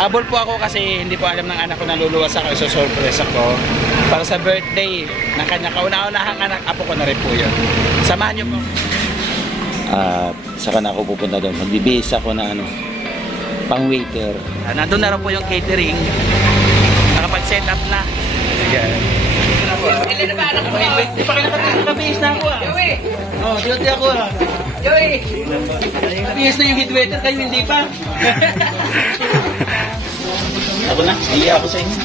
Habol po ako kasi hindi po alam ng anak ko na luluwas ako, so-surprise ako. Para sa birthday ng kanya kauna-unahang anak, apo ko na rin po yun. Samahan niyo po. Saka na ako pupunta doon. Magbibihis ako na pang waiter. Nandun na rin po yung catering. Nakapag-set up na. Ilan na ba anak ko? Di pa kayo nakabihis na ako duty ako Joey! Bihis na yung head waiter, kayo hindi pa. Ako na, iya ako sa inyo.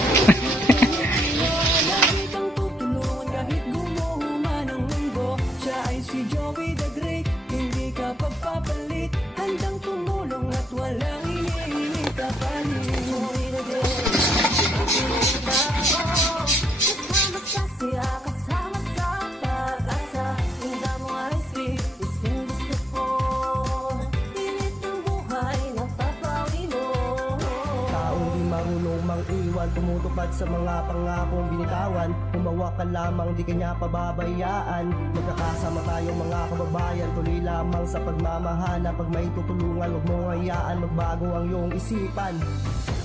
Tumutupad sa mga pangakong binitawan. Humawa ka lamang, di kanya pababayaan. Magkakasama tayong mga kababayan. Tuloy lamang sa pagmamahala. Pag may tutulungan, huwag mong hayaan magbago ang iyong isipan.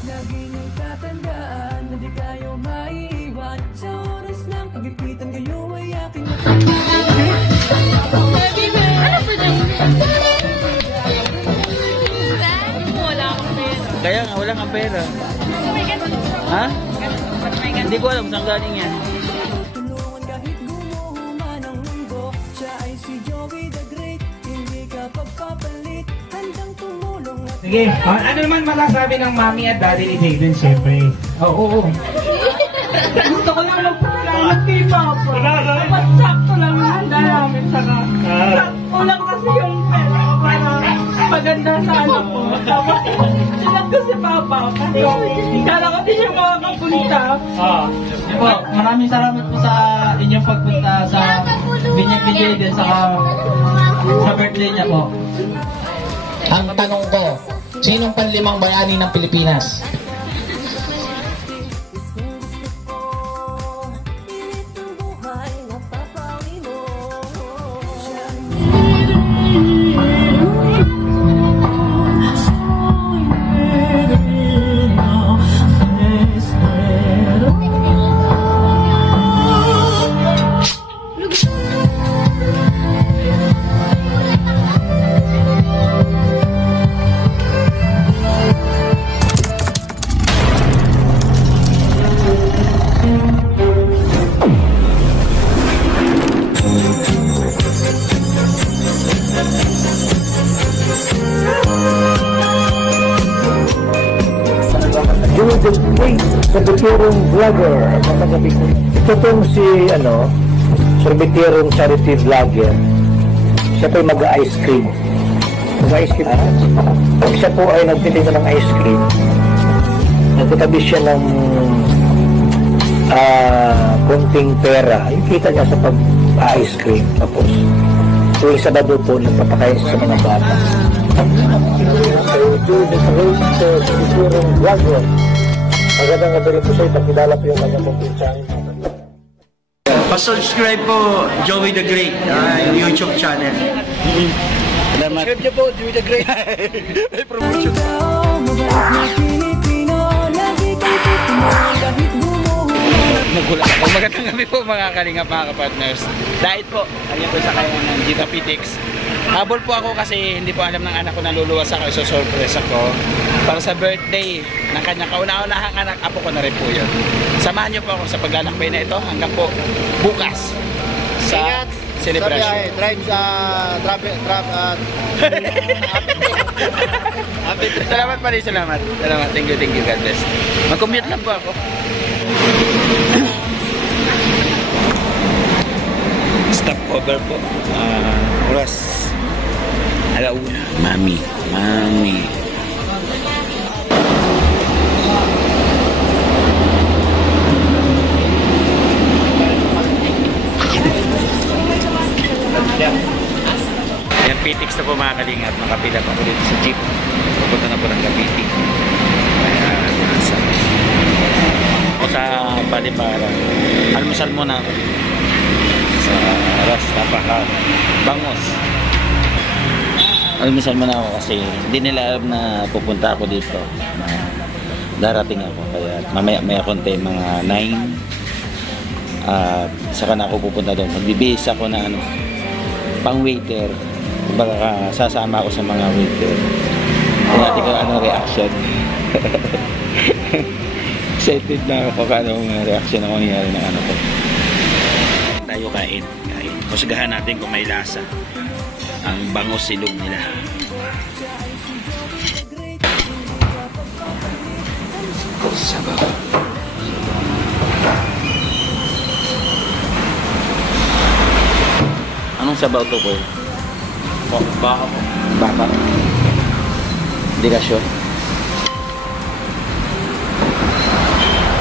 Lagi niyong tatandaan na di kayo maiiwan. Sa oras ng pagipitan kayo ay aking Kaya nga, wala kang pera. Ha? Hindi ko alam saan galing yan. tulungan kahit gumuhuman ang mundo. Siya ay si Joey the Great. Hindi ka pagpapalit. Handang tumulong at... Sige, ano naman masasabi ng mami at daddy ni Jayden, syempre? Oo. Gusto ko lang magpasalamat kay Papa. Dapat sakto lang ang handa namin. Saka sakto lang kasi yung pera para maganda sa anak ko. Tapos sinak ko si Papa. Kasi kala ko din yung makakapunta. Maraming salamat po sa inyong pagpunta sa binyag ni Jayden sa birthday niya po. Ang tanong ko, sinong panlimang bayani ng Pilipinas? Sorbiterong vlogger, ito pong si sorbiterong charity vlogger. Siya po ay mag-ice cream. Mag-ice cream. Pag siya po ay nagtitinda ng ice cream, nagtatabi siya ng konting pera. Yung kita niya sa pag-ice cream. Tapos tuwing Sabado po nagpapakain sa mga bata. Sorbiterong vlogger. Magandang gabi rin po siya, ipakilala po yung kanyang pagpinsang. Pa-subscribe po, Joey the Great, yung YouTube channel. Salamat. Subscribe niyo po, Joey the Great. May promotion. Nagulat ako. Magandang gabi po mga kalingap, mga kapartners. Dahil po, ayan po sa kanya ng Gita Pitix. Habol po ako kasi hindi po alam ng anak ko na luluwas ako, so-surprise ako. Para sa birthday ng kanya kauna-unahang anak, apo ko na rin po yun. Samahan niyo po ako sa paglalakbay na ito hanggang po bukas sa celebration. Salamat pa rin, salamat. Salamat, thank you, God bless. Mag-commute lang po ako. Stop over po. Oras. Alauna. Mami. Yan, Pitix na po mga kalingap. Nakapila pa po dito sa jeep. Pupunta na po ng Cavite. O sa Balipara. Almusal muna ako. Sa Ras, napaka bangos. Almusal muna ako kasi hindi nila alam na pupunta ako dito. darating ako. Kaya mamaya konti, mga 9. At saka na ako pupunta doon. Magbibihis ako na pang waiter. Baka sasama ako sa mga waiter. Kung natin kung anong reaction. Excited na ako kung anong reaction ako nangyari ng ano ko. Tayo kain. Husgahan natin kung may lasa. Ang bango silog nila. Sabaw. Anong sabaw to, boy? Baka po. Baka. Hindi ka sure?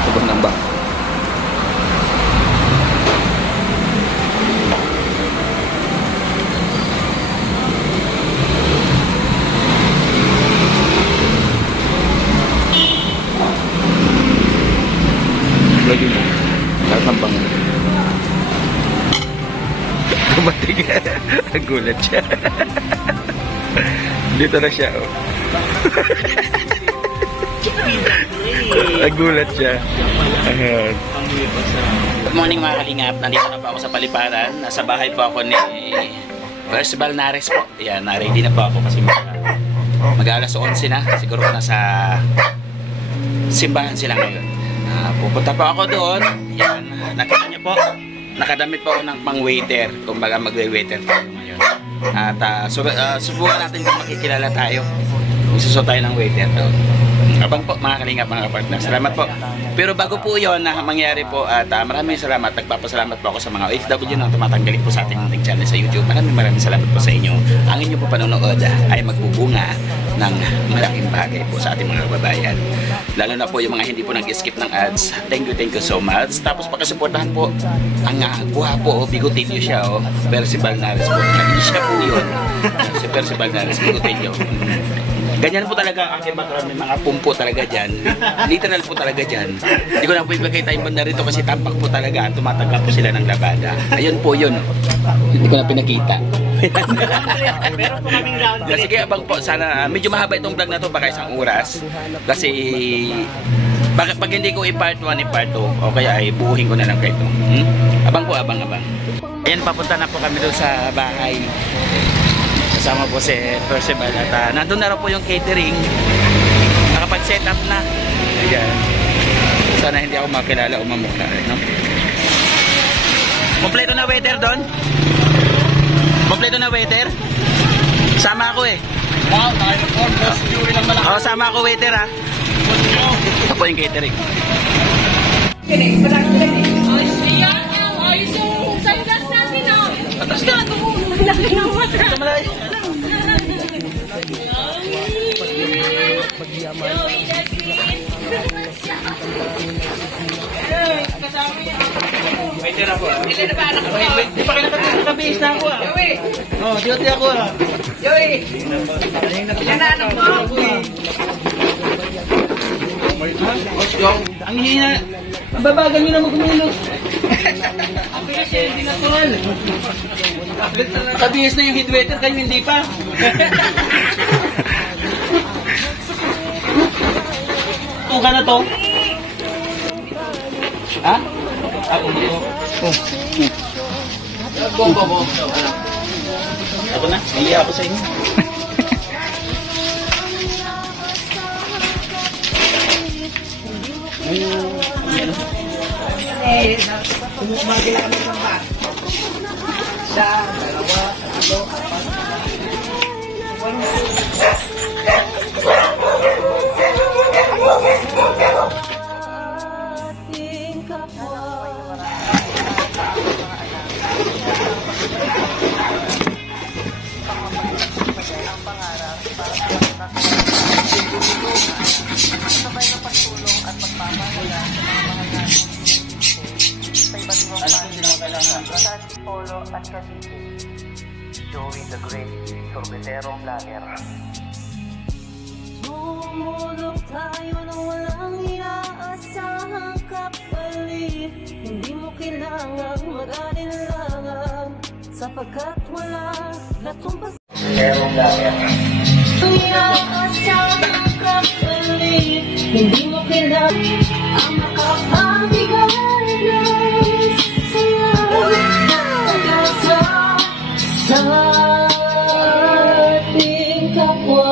Sabaw ng baka. Lagi mo. Kasambang. Kumatig. Nagulat siya. Dito na siya. Oh. Nagulat siya. Good morning mga kalingap. Nandito na po ako sa Paliparan. Nasa bahay po ako ni Percival Nares po. Yan, na-ready na po ako kasi mag-alas 11 na. Siguro nasa simbahan sila ngayon. Pupunta po ako doon. Yan, nakita niyo po. Nakadamit po ako ng pang-waiter. Kumbaga magwe-waiter tayo ngayon. At subukan natin kung makikilala tayo. Isuso tayo ng waiter doon. Abang po mga kalingap, mga partner. Salamat po. Pero bago po yun na mangyari po at maraming salamat. Nagpapasalamat po ako sa mga OFW na tumatanggalin po sa ating munting channel sa YouTube. Maraming salamat po sa inyo. Ang inyo po panonood ay magbubunga ng malaking bagay po sa ating mga kababayan. Lalo na po yung mga hindi po nag-skip ng ads. Thank you so much. Tapos pakisuportahan po ang guwapo, bigotilyo siya, Percival Nares po. Nag-inis ka po yun. Si Percival Nares, bigotilyo. Ganyan po talaga ang aking background. May mga pumpo talaga dyan. Literal po talaga dyan. Hindi ko na po ipagkita yung banda rito kasi tampak po talaga. Tumatanggap po sila ng labada. Ayun po yun. Hindi ko na pinakita. Sige, abang po. Sana medyo mahaba itong vlog na to. Baka isang oras. Kasi pag hindi ko i-part 1, i-part 2 o kaya ay buuhin ko na lang kayo. Abang po, abang. Ayan, papunta na po kami doon sa bahay. Kasama po si Percival at nandun na rin po yung catering. Nakapag-set up na. Ayan. Sana hindi ako makilala o mamukha. No? Kompleto na waiter doon? Kompleto na waiter? Sama ako eh. Wow, sama ako waiter ha. Ito po yung catering. Ayos yung sunglass natin ah. Tapos ka, laki ng mata. Waiter ako ah. Di pa kinakabihis na ako ah. Oh, duty ako ah. Joey! Yan na ano po? Ang hina. Ang babagal nyo na magkumilos. Ang bilis eh, hindi natural. Nakabihis na yung head waiter, kayo hindi pa. Tuka na to. Ha? Ako dito. Ako na, hindi ako sa inyo. Umumagil kami ng bat. Isa, dalawa, tatlo, Polo at Cavite. Joey the Great, sorbeterong vlogger. Tumulog tayo nang walang iaasahang kapalit. Hindi mo kailangang mag-alinlangan sapagkat wala natumpas. Sorbeterong vlogger. Iaasahang kapalit. Hindi mo kinap ang makapamigay ng saya sa ating kapwa.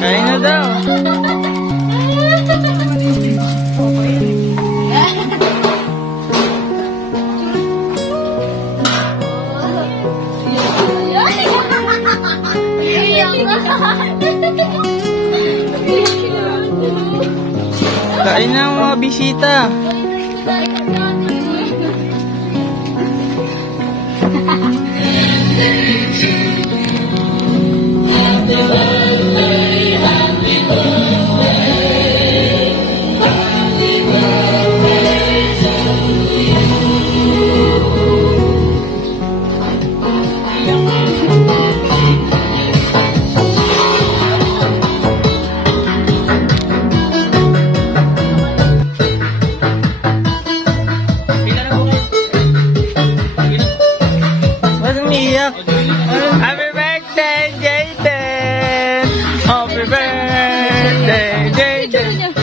Kain na daw. Kain na ang mga bisita. Happy birthday, Jayden! Happy birthday, Jayden!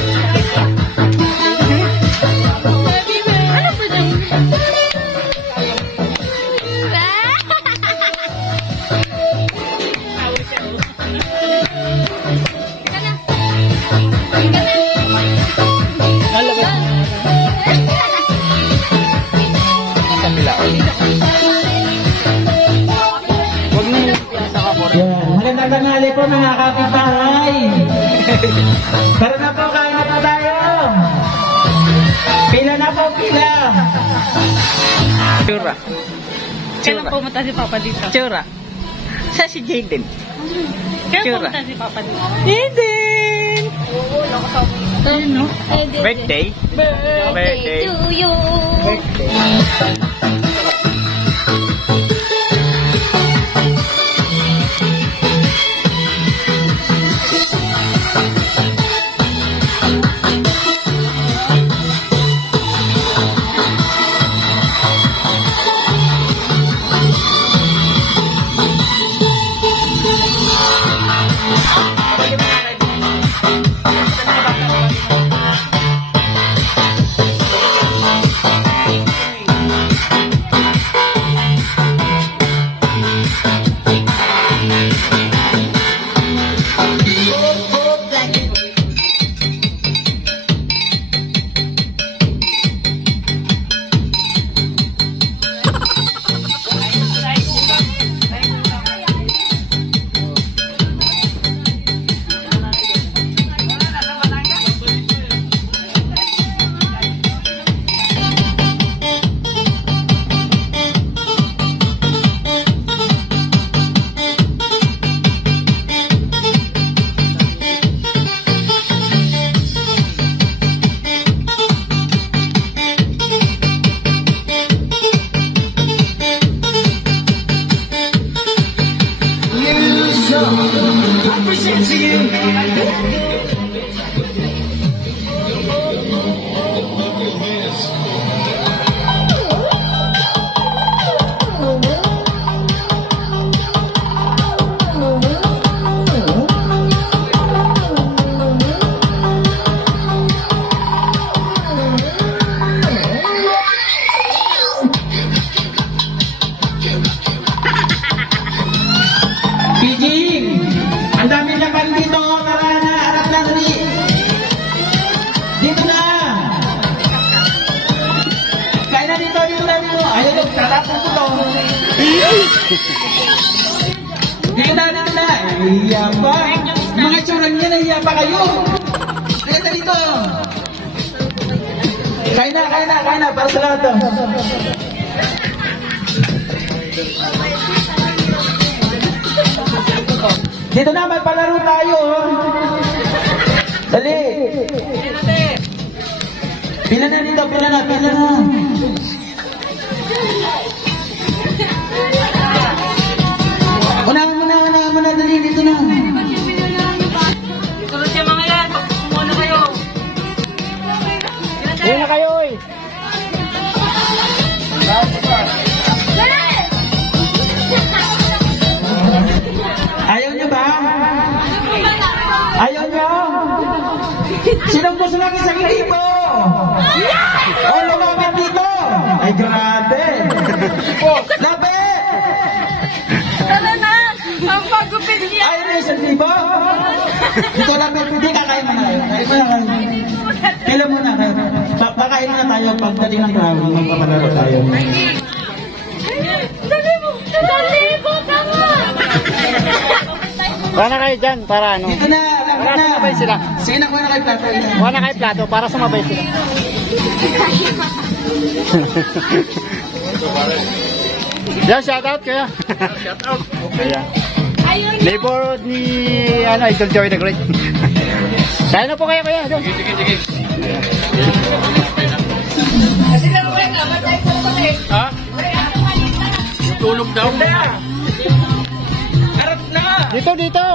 Magandang tanghali po mga kapitbahay. Tara na po, kain na po tayo. Pila na po, pila. Tsura. Kailan pumunta si Papa dito? Tsura. Sa si Jayden. Kailan pumunta si Papa dito? Jayden! Ayun, no? Birthday? Birthday to you. I present to you. Pijing! Ang dami na pan dito! Tara na! Harap na! Dali! Dito na! Kaya na dito! Dito na! Dito! Ayaw! Tatapos ko to! Dito na! Dito na! Iya pa! Mga tsurang yan! Iya pa kayo! Kaya na dito! Kaya na! Kaya na! Kaya na! Para sa lahat to! Dito na, may palaro tayo. Dali. Pila na dito, pila na, pila na. Una, dali, dito na. Sunod yung mga yan. Muna kayo. Hindi na kayo eh. Ayaw niyo ba? Ayaw niyo? Sinong gusto lang isang libo? O lumapit dito? Ay grabe! Lapit! Tara na! Ang pagupit niya! Ayaw niyo isang libo? Ito lapit, hindi kakain mo na kayo. Kain mo na kayo. Pila muna kayo. Kakain na tayo pagdating ng crowd. Magpapalaro tayo. Dali mo! Tama! Wala na kayo dyan para ano. Dito na, lapit Para na. sumabay sila. Sige na, kuha na kayo plato. Wala na kayo plato para sumabay sila. Yan, shoutout kaya. Shoutout. Ayan. Neighbor ni Idol Joey the Great. Kaya na po kayo kaya. Sige. Ha? Tulog daw. Harap na! Dito.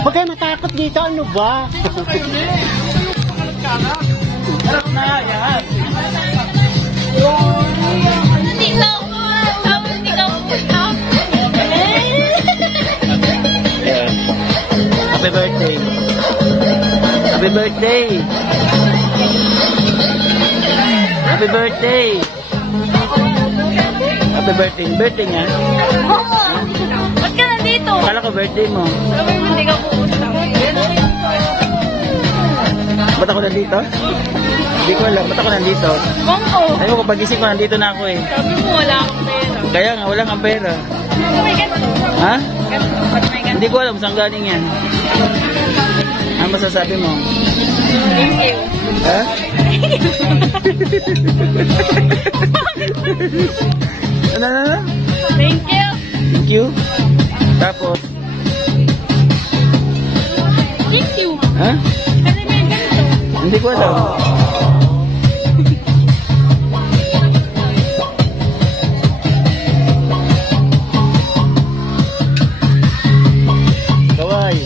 Huwag kayo matakot dito. Ano ba? Harap na, yan. Happy birthday. Happy birthday. Happy birthday. Happy birthday. Birthday niya. Ba't ka nandito? Akala ko birthday mo. Sabi mo, hindi ka pupunta. Ba't ako nandito? Hindi ko alam. Ba't ako nandito? Bongko! Ayaw ko pagising ko nandito na ako eh. Sabi mo, wala akong pera. Kaya nga, wala kang pera. May ganun. Ha? Ba't may ganun? Hindi ko alam saan galing yan. Ano masasabi mo? Thank you. Ha? Ano? Thank you. Thank you. Tapos, Thank you. ha? Kasi may ganito. Hindi ko alam. Kawai.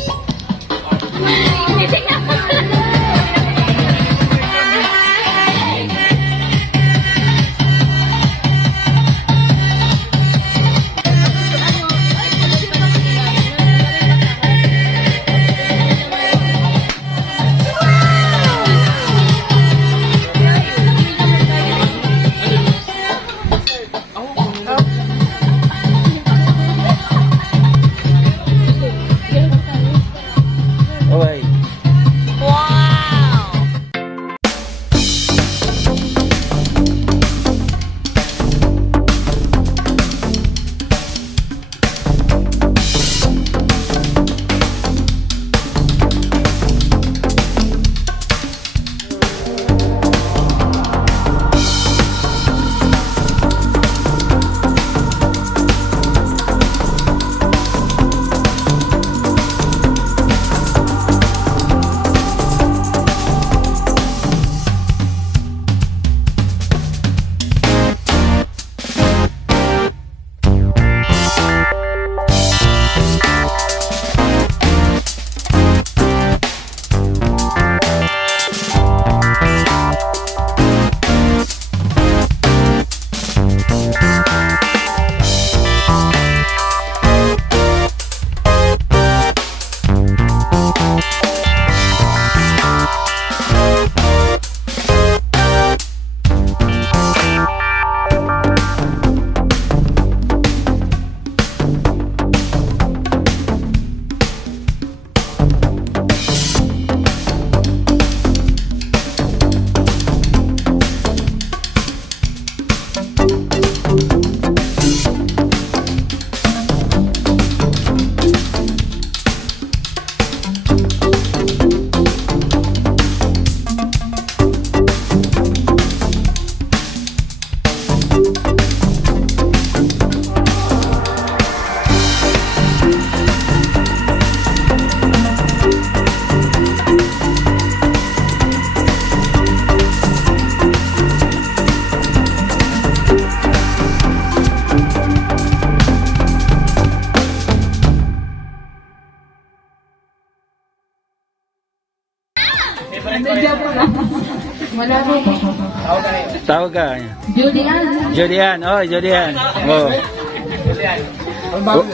Tawag ka. Julian. Julian. Oh, Julian. Oh.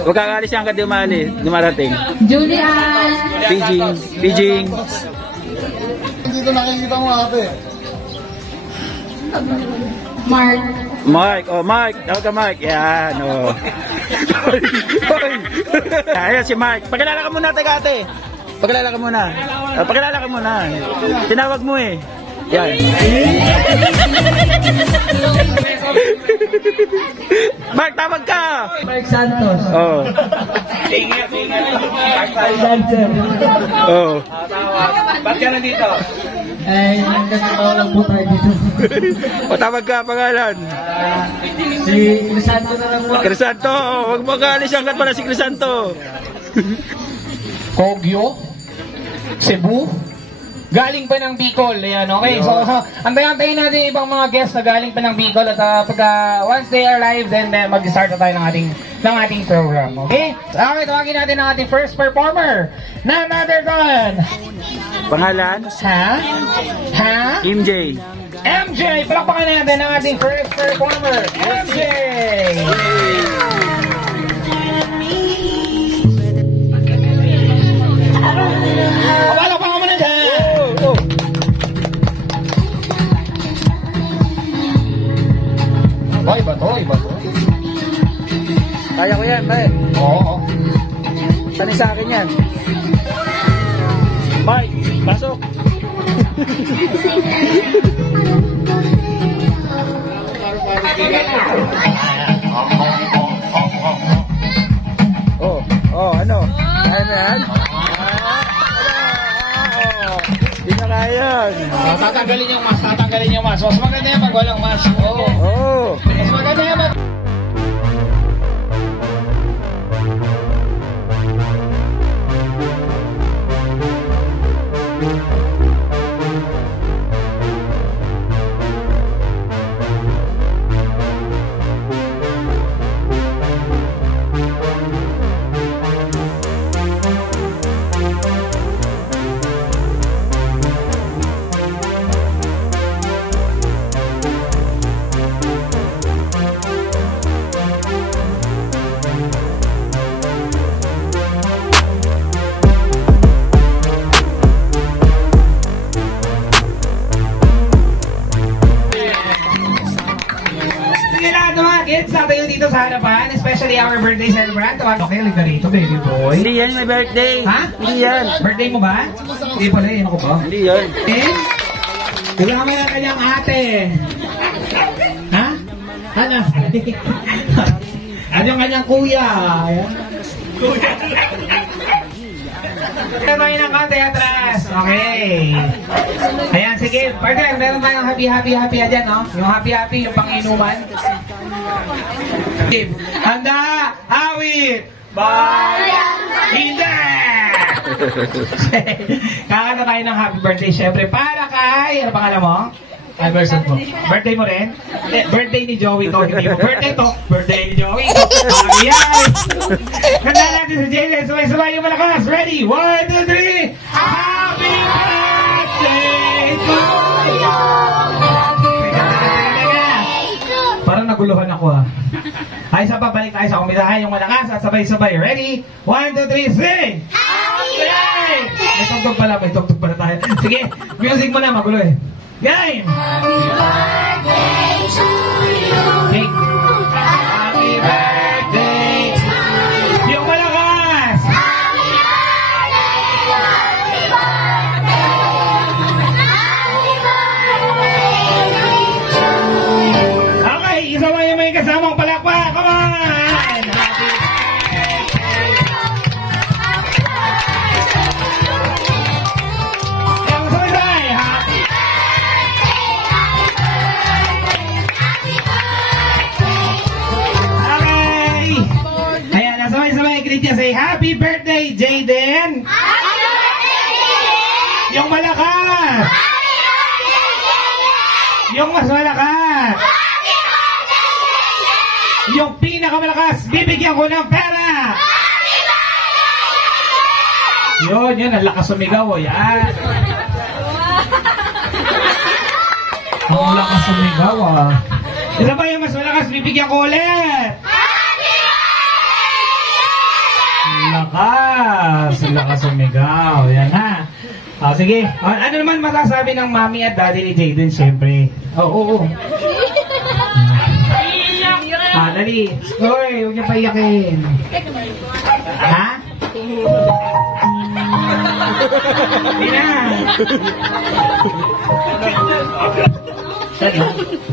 Huwag kang alis yan ka dumarating. Julian. Pijing. Pijing. Dito nakikita mo ate. Mark. Mark. Oh, Mark. Tawag ka, Mark. Yan. Oh. Ayan si Mark. Pagkalala ka muna, taga-ate. Pagkalala ka muna. Pagkalala ka muna. Tinawag mo eh. Yan. Mark, tawag ka. Mark Santos. Oh. Dancer. Oh. Ba't ka nandito? Ay, nagkakatawa lang po tayo dito. O, tawag ka, pangalan. Si Crisanto na lang po. Crisanto. Huwag mo kaalis ang pala si Crisanto. Kogyo, Cebu, galing pa ng Bicol. Ayan, okay. So, antayin natin yung ibang mga guests na galing pa ng Bicol at once they arrive, then mag-start na tayo ng ating program. Okay? Okay, tawagin natin ang ating first performer. None other than... Pangalan? Ha? MJ. MJ! Palakpakan natin ang ating first performer. MJ! Palakpakan mo na dyan! Iba to. Kaya ko yan, pre. Oo. Sanay sa akin yan. Mike, pasok. Ano? Kaya mo yan? Hindi na kaya yan. Tatanggalin yung mask. Mas maganda yan pag walang mask. Oo. Mas maganda yan pag... kids na tayo dito sa harapan, especially our birthday celebrant. Okay, liga rito, baby boy. Hindi yan, may birthday. Ha? Hindi yan. Birthday mo ba? Hindi pala, yun ako ba? Hindi yan. Eh? Kasama yung kanyang ate. Ha? Ano? Ano yung kanyang kuya? Kuya. Meron tayo ng konti atras. Okay. Ayan, sige. Partner, meron tayong happy dyan, no? Yung happy, yung panginuman. Handa! Awit! Bayang! Hindi! Kakanta tayo ng happy birthday, syempre. Para kay... Ano pangalan mo? Anniversary mo. Birthday mo rin? Birthday ni Joey to. Hindi mo. Birthday to. Birthday ni Joey to. Ayan! Kanta natin si Jalen. Sabay-sabay yung malakas. Ready? 1, 2, 3! Happy birthday to you! Parang naguluhan ako ah. Ay, isa pa, balik tayo sa umidahan yung malakas at sabay-sabay. Ready? 1, 2, 3, sing! Happy birthday! May tugtog pala tayo. Sige, music mo na, magulo eh. Game! Happy birthday to you! Sing! Happy birthday to you! Yung malakas! Happy birthday! Happy birthday! Happy birthday to you! Okay, isa mo yung may kasamang palakpak. Come on! Say happy birthday, Jaden! Happy birthday, Jaden! Yung malakas! Happy birthday, Jaden! Yung mas malakas! Happy birthday, Jaden! Yung pinakamalakas, bibigyan ko ng pera! Happy birthday, Jaden! Yun, ang lakas sumigaw, o yan! Ang lakas sumigaw ah. Isa ba yung mas malakas? Bibigyan ko ulit! Ang lakas sumigaw. Yan ha. Sige. Ano naman masasabi ng mami at daddy ni Jayden, siyempre? Oo. Dali. Hoy, huwag niyo paiyakin. Ha? Hindi na.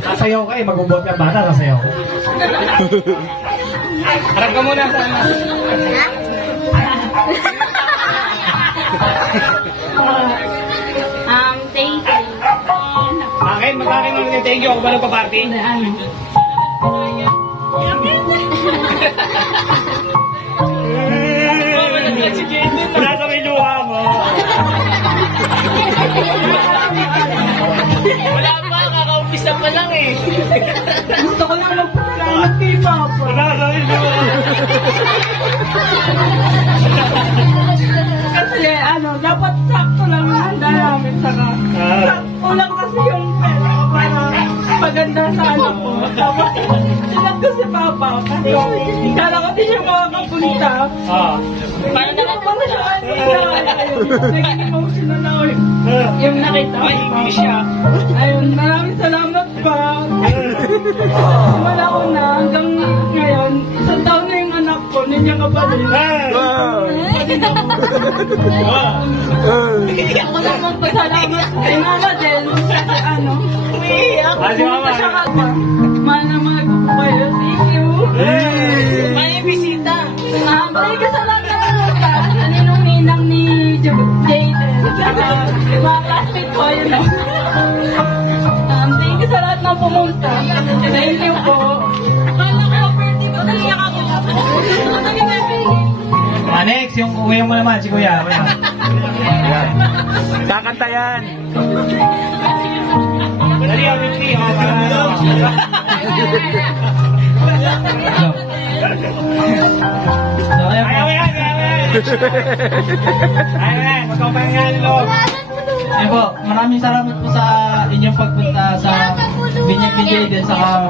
Sasayaw ka eh. Mag-ubot ka bata, sasayaw ka. Harap ka muna sa ano. Thank you. Akin, mag-akin mo rin thank you. Ako ba nagpa-party? Wala sa may luha mo. Wala pa, kakaumpisa pa lang eh. Gusto ko lang magpasalamat kay Papa. Wala sa may luha. Kasi dapat sakto lang ang handa namin saka sakto lang kasi yung pera para maganda sa anak ko. Tapos silang ko si Papa kasi kala ko din yung makakapunta. Paano naman pa siya naging emotional na ako yung nakita ko pa. Ayun, maraming salamat pa. Wala ko na hanggang ngayon, isang taon na yung anak ko, ninyang kapatid. Ako lang magpasalamat kay mama din kasi umiiyak. Pumunta siya kagwa. Mahal na mahal ko po kayo. Thank you. May bisita. Maraming kasalamat na pumunta sa ninong-ninang ni Jayden. Mga classmate ko, yun o. Thank you sa lahat ng pumunta. Thank you po. Akala ko, birthday ko, naiyak ako. Next, yung uwi mo naman, si Kuya. Kakanta yan. Dali, Ricky. Ayan, magkapangalan loob. Ayun po, maraming salamat po sa inyong pagpunta sa binyag ni Jayden sa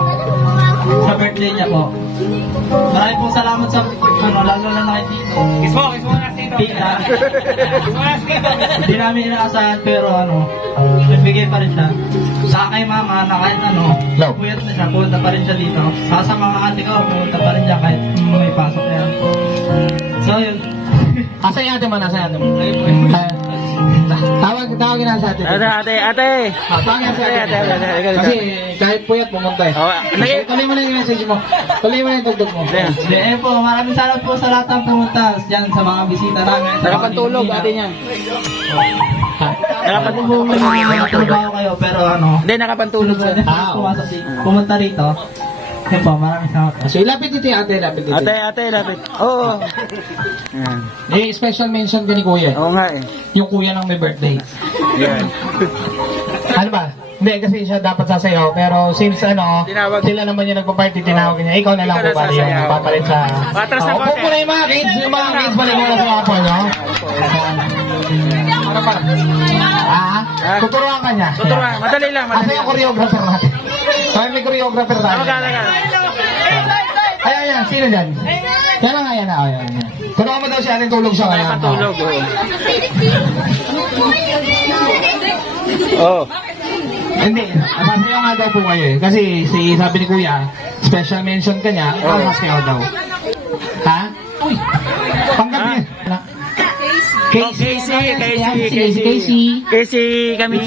birthday niya po. Maraming pong salamat sa lalo na kay Tito. Kiss mo na Tito. Hindi namin inaasahan pero nagbigay pa rin siya. Saka kay mama na kahit puyat na siya, pumunta pa rin siya dito. Saka sa mga ate ko, pumunta pa rin siya kahit may pasok na yan. So yun. Asa yung ate mo? Nasa ate mo? Tawagin na sa ate. Ate. Tawagin sa ate. Kasi kahit puyat pumunta eh. Tuloy mo na yung message mo. Tuloy mo na yung tugtog mo. Ayun po, maraming salamat po sa lahat ng pumunta dyan sa mga bisita namin. Nakapantulog ate niya. Nakapantulog kayo pero Hindi, nakapantulog siya. Pumunta rito. Ayun po, maraming salamat. So ilapit dito yung ate, lapit dito. Ate, lapit. Oo. Eh, special mention ka ni Kuya. Oo nga eh. Yung kuya ng may birthday. Yan. Ano ba? Hindi, kasi siya dapat sasayaw. Pero since Tinawag. sila naman yung nagpa-party, tinawag niya. Ikaw na lang po pala yung papalit sa... Patras na Upo konti. po na yung mga kids. Yung mga kids pala muna sa mga po, no? Ano pa? Tuturuan ka niya. Tuturuan. Madali lang. Asa yung choreographer natin? Kaya may choreographer tayo. Ayan, sino dyan? Yan na nga, yan na. Ayan. Turuan mo daw siya, ating tulog siya. Ayan. Patulog. Oo. Hindi, sasayaw nga daw po kayo eh. Kasi sabi ni Kuya, special mention ka niya, sasayaw daw. Ha? Uy! Panggabi. Casey kami.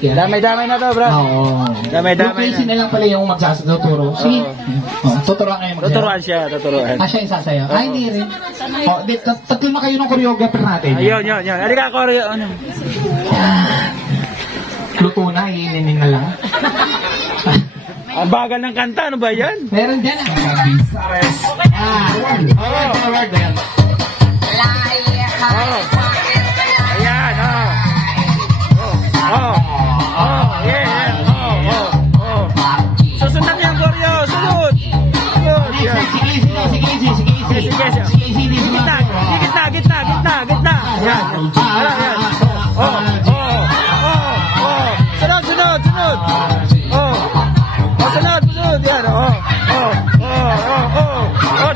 Damay-damay na to, bro. Oo. Damay-damay Casey na lang pala yung magsasatuturo. Si? Tuturuan kayo magsayaw. Tuturuan siya. Siya yung sasayaw. Ay, hindi rin. Tatlo na kayo ng choreographer natin. Ayun. Halika, choreo. Luto na, iininin na lang. Ang bagal ng kanta, ano ba yan? Meron dyan Forward na yan. Ayan, Susunod yung choreo, sunod. Gitna. Ayan. Sunod.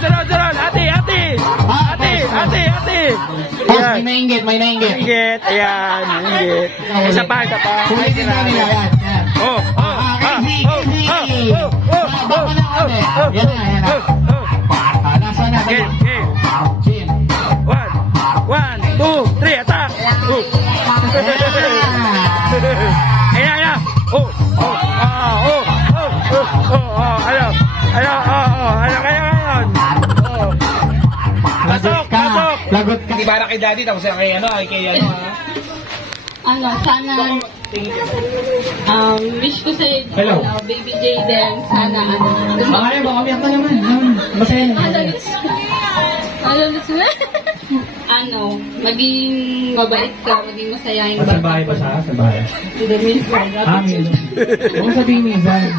Sunod. Ate. Boss, may nainggit. Inggit. Ayan, inggit. Isa pa. Kulitin na nila, yan. Baka na kami. Yan na. Nasa na. Game. Chin. 1, 2, 3, attack! Ayan! Ano kaya ngayon? Pasok! Lagot ka. Di ba kay daddy, tapos kay ano, kay ano ha? Sana, wish ko sa'yo, Hello. Baby Jayden, sana, Baka umiyak ka naman. Masaya naman. maging mabait ka, maging masayahin Sa bahay ba siya? Sa bahay. Hindi, minsan. Amin. Huwag sabihin minsan.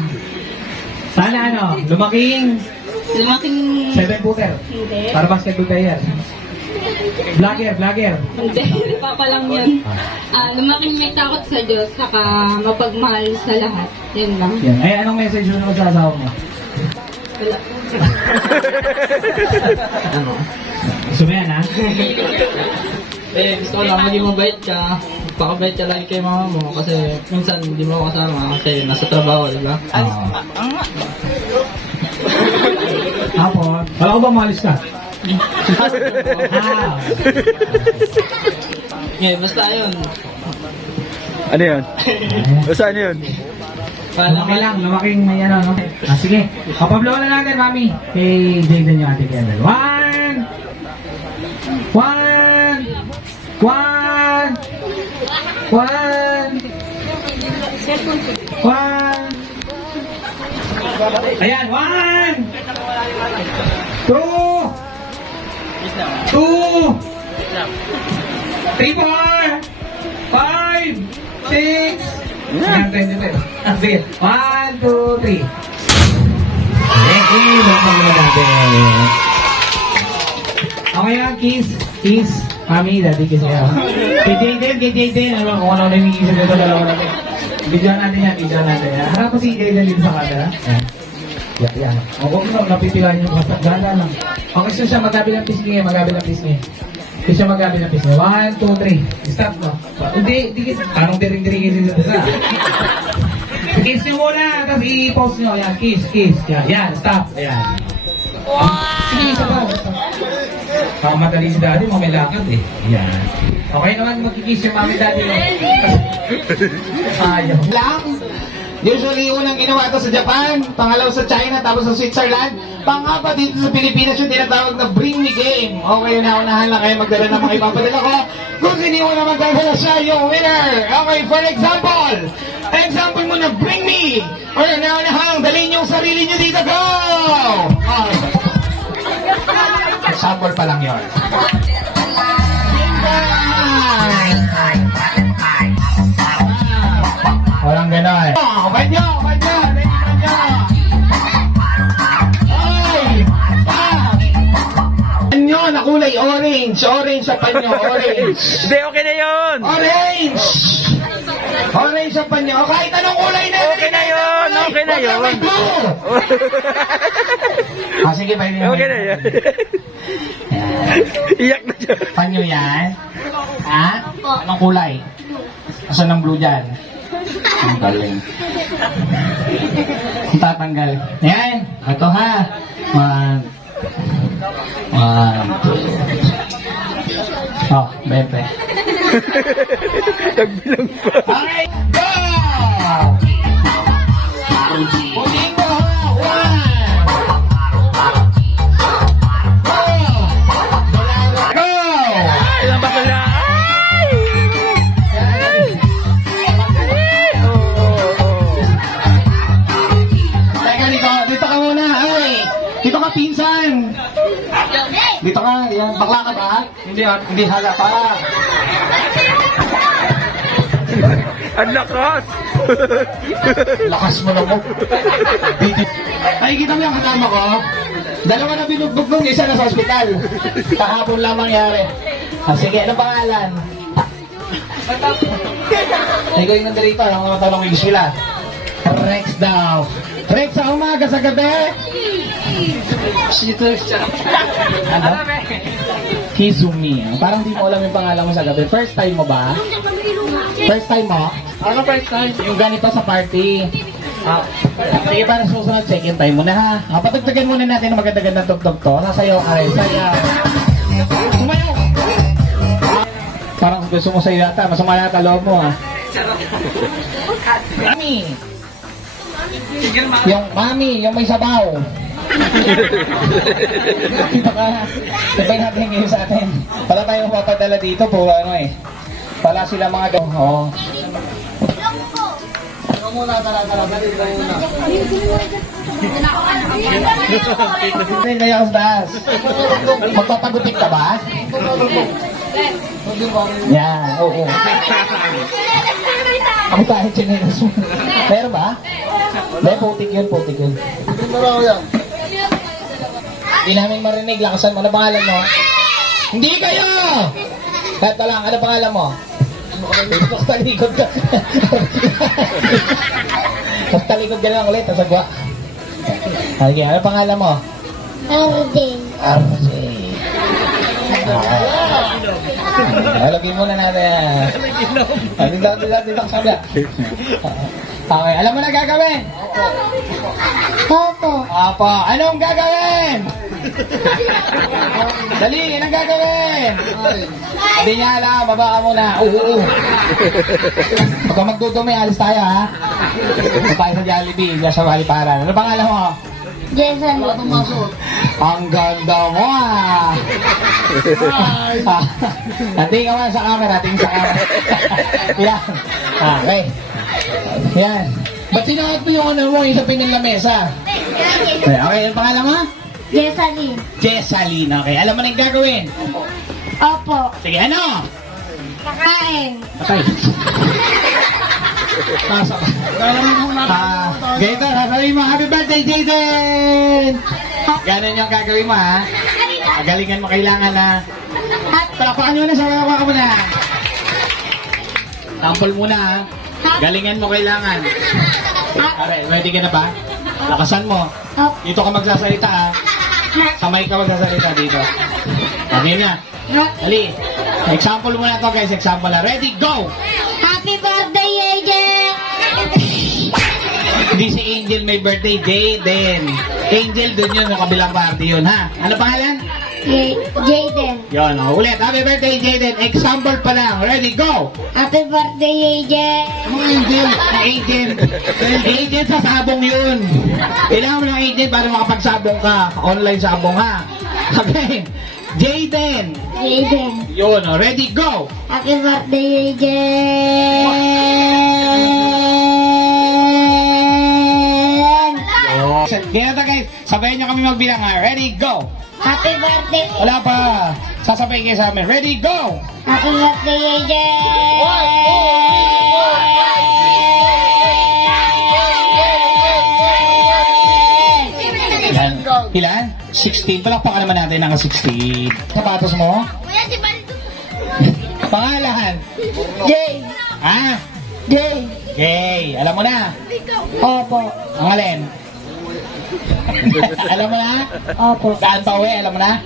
Sana ano, lumaking Lumaking... 7-footer. Hindi. Para basketball player. Vlogger. Hindi, pa lang yun. Lumaking may takot sa Diyos, saka mapagmahal sa lahat. Yun lang. Yan. Ay, anong message mo sa asawa mo? Wala. Gusto mo yan, ha? Gusto ko lang maging mabait ka. Pakabait ka lagi kay mama mo kasi minsan hindi mo ako kasama kasi nasa trabaho, di ba? Hapon. Wala ko ba maalis ka? Basta yun. Ano yun? Basta ano yun? Lumaking may ano, no? Sige. Pablo na natin, mami. Kay Jayden yung ating Kendall. 1. Ayan, 1, 2, 3, 4, 5, 6. Ayan, 20. Sige. 1, 2, 3. Okay lang, kiss. Mami, daddy, kiss kayo. Kay Jayden. Ano, kung ano yung isa dito, dalawa natin. Bidyoan natin yan. Harap ko si Jayden dito sa camera. Yan. O, kung ano, napipilahan yung basta. Ganda lang. Okay, so siya, magabi ng pisngi. Kasi siya magabi ng pisngi. 1, 2, 3. Stop mo. Hindi. Anong tiring-tiringin dito sa? Kiss nyo muna, tapos i-pause nyo. Yan, kiss. Yan, stop. Ayan. Sige, isa pa. Ako madali si daddy, may lakad eh. Yan. Okay naman magkikiss yung mami daddy. Ayaw. Lang. Usually, unang ginawa ito sa Japan, pangalaw sa China, tapos sa Switzerland, pang-apat dito sa Pilipinas yung tinatawag na Bring Me Game. Okay, unahan lang kayo magdala ng mga ipapadala ko. Kung hindi mo na magdala siya, yung winner. Okay, for example mo na Bring Me, or unahan, dalhin yung sarili nyo dito, go! Sample pa lang yun. Walang gano'n. Banyo! Banyo na kulay orange. Orange sa panyo, orange. Hindi, okay na yun! Orange sa panyo. Kahit anong kulay na. Okay na yun! Sige, pwede na. Okay na yun. Iyak na dyan. Panyo yan? Ha? Anong kulay? Asan ang blue dyan? Ang galing. Ang tatanggal. Ayan. Ito ha. 1, 2. Oh, 20. Nagbilang pa. Okay, go! Puting mo ha. 1. Go! Ilang ba sila? Dito ka muna. Ay, dito ka pinsan. Dito ka. Yan. Bakla ka ba? Hindi hala pa. Ang lakas! Lakas mo lang mo. Ay, kita mo yung kasama ko? Dalawa na binugbog nung isa na sa ospital. Kahapon lang mangyari. Sige, ano pangalan? Ikaw yung nandito. Ang mga tanong yung sila. Rex daw. Rick, sa umaga, sa gabi. Ano? Hizumi. Parang di mo alam yung pangalan mo sa gabi. First time mo ba? First time mo? Ano first time? Yung ganito sa party. Sige, para susunod, second time mo na ha. Patugtugan muna natin ang maganda-gandang tugtog to. Sasayaw ka rin. Sumayaw! Parang gusto mo sa'yo yata. Masama yata loob mo ha. Mami! Yung mami, yung may sabaw. Dito ka. Sabay natin ngayon sa atin. Wala tayong papadala dito po. Ano eh. Wala sila mga gaw. Oo. Ikaw muna, tara. Balik ka muna. Ngayon, Das. Magpapagutik ka ba? Yan, oo. Ako kahit chinelas mo. Meron ba? May putik yun. Hindi mo yan. Hindi namin marinig. Lakasan mo. Ano pangalan mo? Hindi kayo! Kahit lang, ano pangalan mo? Talikod ka. Talikod ka lang ulit. Tasagwa. Okay, ano pangalan mo? Arden. Lagyan muna natin. Dito sa kabila. Okay, alam mo na gagawin? Opo. Apa, anong gagawin? Dali, anong gagawin? Hindi niya alam, baba ka muna. Oo. Pag magdudumi, alis tayo ha. Ito tayo sa Jollibee, dyan sa Baliparan. Ano pangalan mo? Jason. Ang ganda mo ah! Tingin ka muna sa camera, Yan. Okay. Yan. Ba't sinuot mo yung ano mo, yung sa pinaglamesa? Okay, yung pangalan mo? Jessalyn. Jessalyn, okay. Alam mo na yung gagawin? Opo. Sige, ano? Kakain. Okay. Ganito, sasabihin mo, happy birthday, Jaden! Ganun yung gagawin mo, ha? Galingan mo, kailangan na. Palapakan nyo na, sabayawa ka muna. Sample muna, ha? Galingan mo, kailangan. Okay, ready ka na ba? Lakasan mo. Dito ka magsasalita, ha? Kamay ka magsasalita dito. Sabi niya. Dali. Example muna to, guys. Example na. Ready, go! Happy birthday, Angel! Hindi si Angel may birthday, Jaden. Angel, dun yun, yung kabilang party yun, ha? Ano pangalan? Jaden. Yun, ulit. Happy birthday, Jaden. Example pa lang. Ready, go! Happy birthday, Angel! Angel. Angel sa sabong yun. Kailangan mo ng Angel para makapagsabong ka. Online sabong, ha? Okay. Jaden. Yun, ready, go! Happy birthday, Angel! Ganyan guys, sabayan nyo kami magbilang ha. Ready, go! Happy birthday! Wala pa. Sasabay kayo sa amin. Ready, go! Happy birthday, Angel! Ilan? 16. Palakpakan naman natin ang 16. Sapatos mo? Pangalan? Jay! Ha? Jay! Jay. Alam mo na? Opo. Ang alin? Alam mo na? Opo. Saan pa uwi? Alam mo na?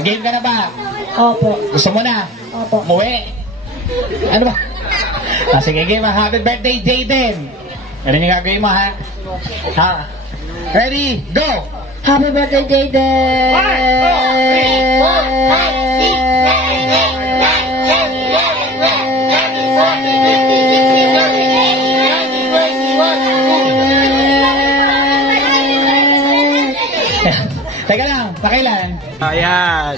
Game ka na ba? Opo. Gusto mo na? Opo. Umuwi? Ano ba? Sige, game ha. Happy birthday, Jaden! Ano yung gagawin mo, ha? Ha? Ready, go! Happy birthday, Jaden! Teka lang, pakailan? Ayan.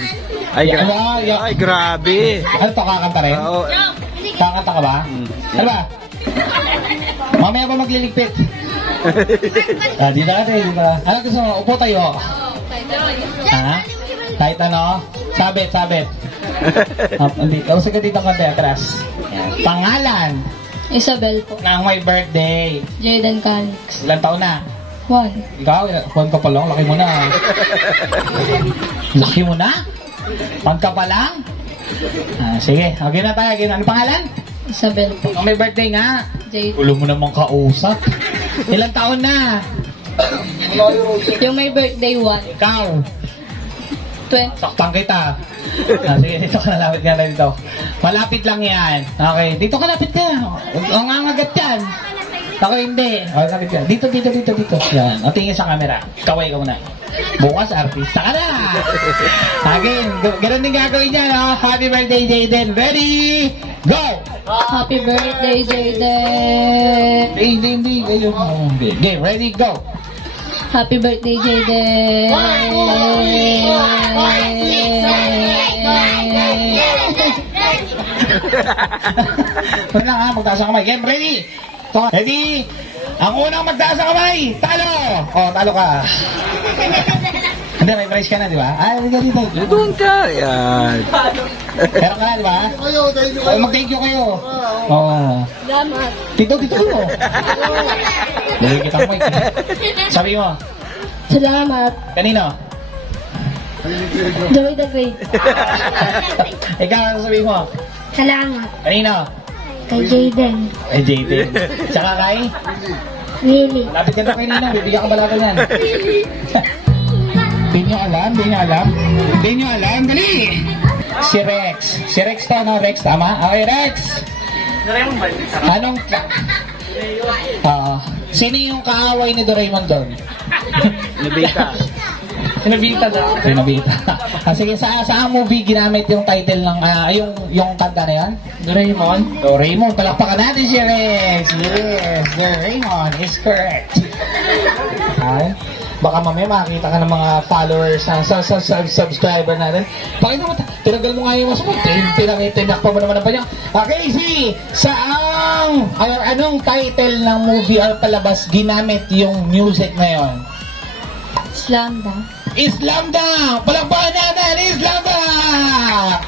Ay, grabe. Ano to, kakanta rin? Oo. Kakanta ka ba? Ano ba? Mamaya pa magliligpit. Dito ka tayo, dito ka. Ano gusto mo? Upo tayo. Ha? Kahit ano? Sabit. Usag ka dito konti, atras. Pangalan? Isabel po. Nang may birthday. Jaden Canix. Ilang taon na? 1. Ikaw, kuwan ka pa lang, laki mo na. Laki mo na? Pag ka pa lang? Sige, okay na tayo. Ano pangalan? Isabel po. Kung may birthday nga, Jaden. ulo mo namang kausap. Ilang taon na? Yung may birthday one. Ikaw. 20. Saktan kita. Sige, dito ka nalapit nga na dito. Malapit lang yan. Okay, dito ka lapit ka. Ang angagat yan. Ako hindi. O, lapit ka. Dito. Yan. O, tingin sa camera. Kaway ka muna. Bukas, artista ka na. Again, ganun din gagawin niya, no? Happy birthday, Jayden. Ready? Go! Happy birthday, Jayden. Hindi. Okay, ready? Go! Happy birthday, Jayden. Wala lang ha, magtaas ang kamay. Game, ready? Ready? Ang unang magtaas ang kamay, talo! O, talo ka. Hindi, may prize ka na, di ba? Ay, dito. Doon ka. Yan. Meron ka na, di ba? Ay, mag-thank you kayo. Oo. Salamat. Dito. Dali kita mo. Sabi mo. Salamat. Kanino? Joey the Great. Ikaw, ano sabi mo? Salamat. Kanino? Kay Jayden. Ay, JT. Tsaka kay? Really. Lapit ka na kay Nina. Bibigyan ka balata niyan. Hindi nyo alam. Dali! Si Rex. Si Rex to, no? Rex, tama? Okay, Rex! Anong... sino yung kaaway ni Doraemon doon? Nabita. Pinabita. Sige, sa movie ginamit yung title ng, yung kanta na yan? Doraemon. Palakpakan natin si Rex. Yes, Doraemon is correct. Ay, baka mamaya makakita ka ng mga followers sa subscriber natin. Pakita mo, tinagal mo nga yung mas mo. Tinakpa mo naman ang panyang. Okay, anong title ng movie or palabas ginamit yung music na yun? Islam Dunk! Palakpakan natin! Islam Dunk!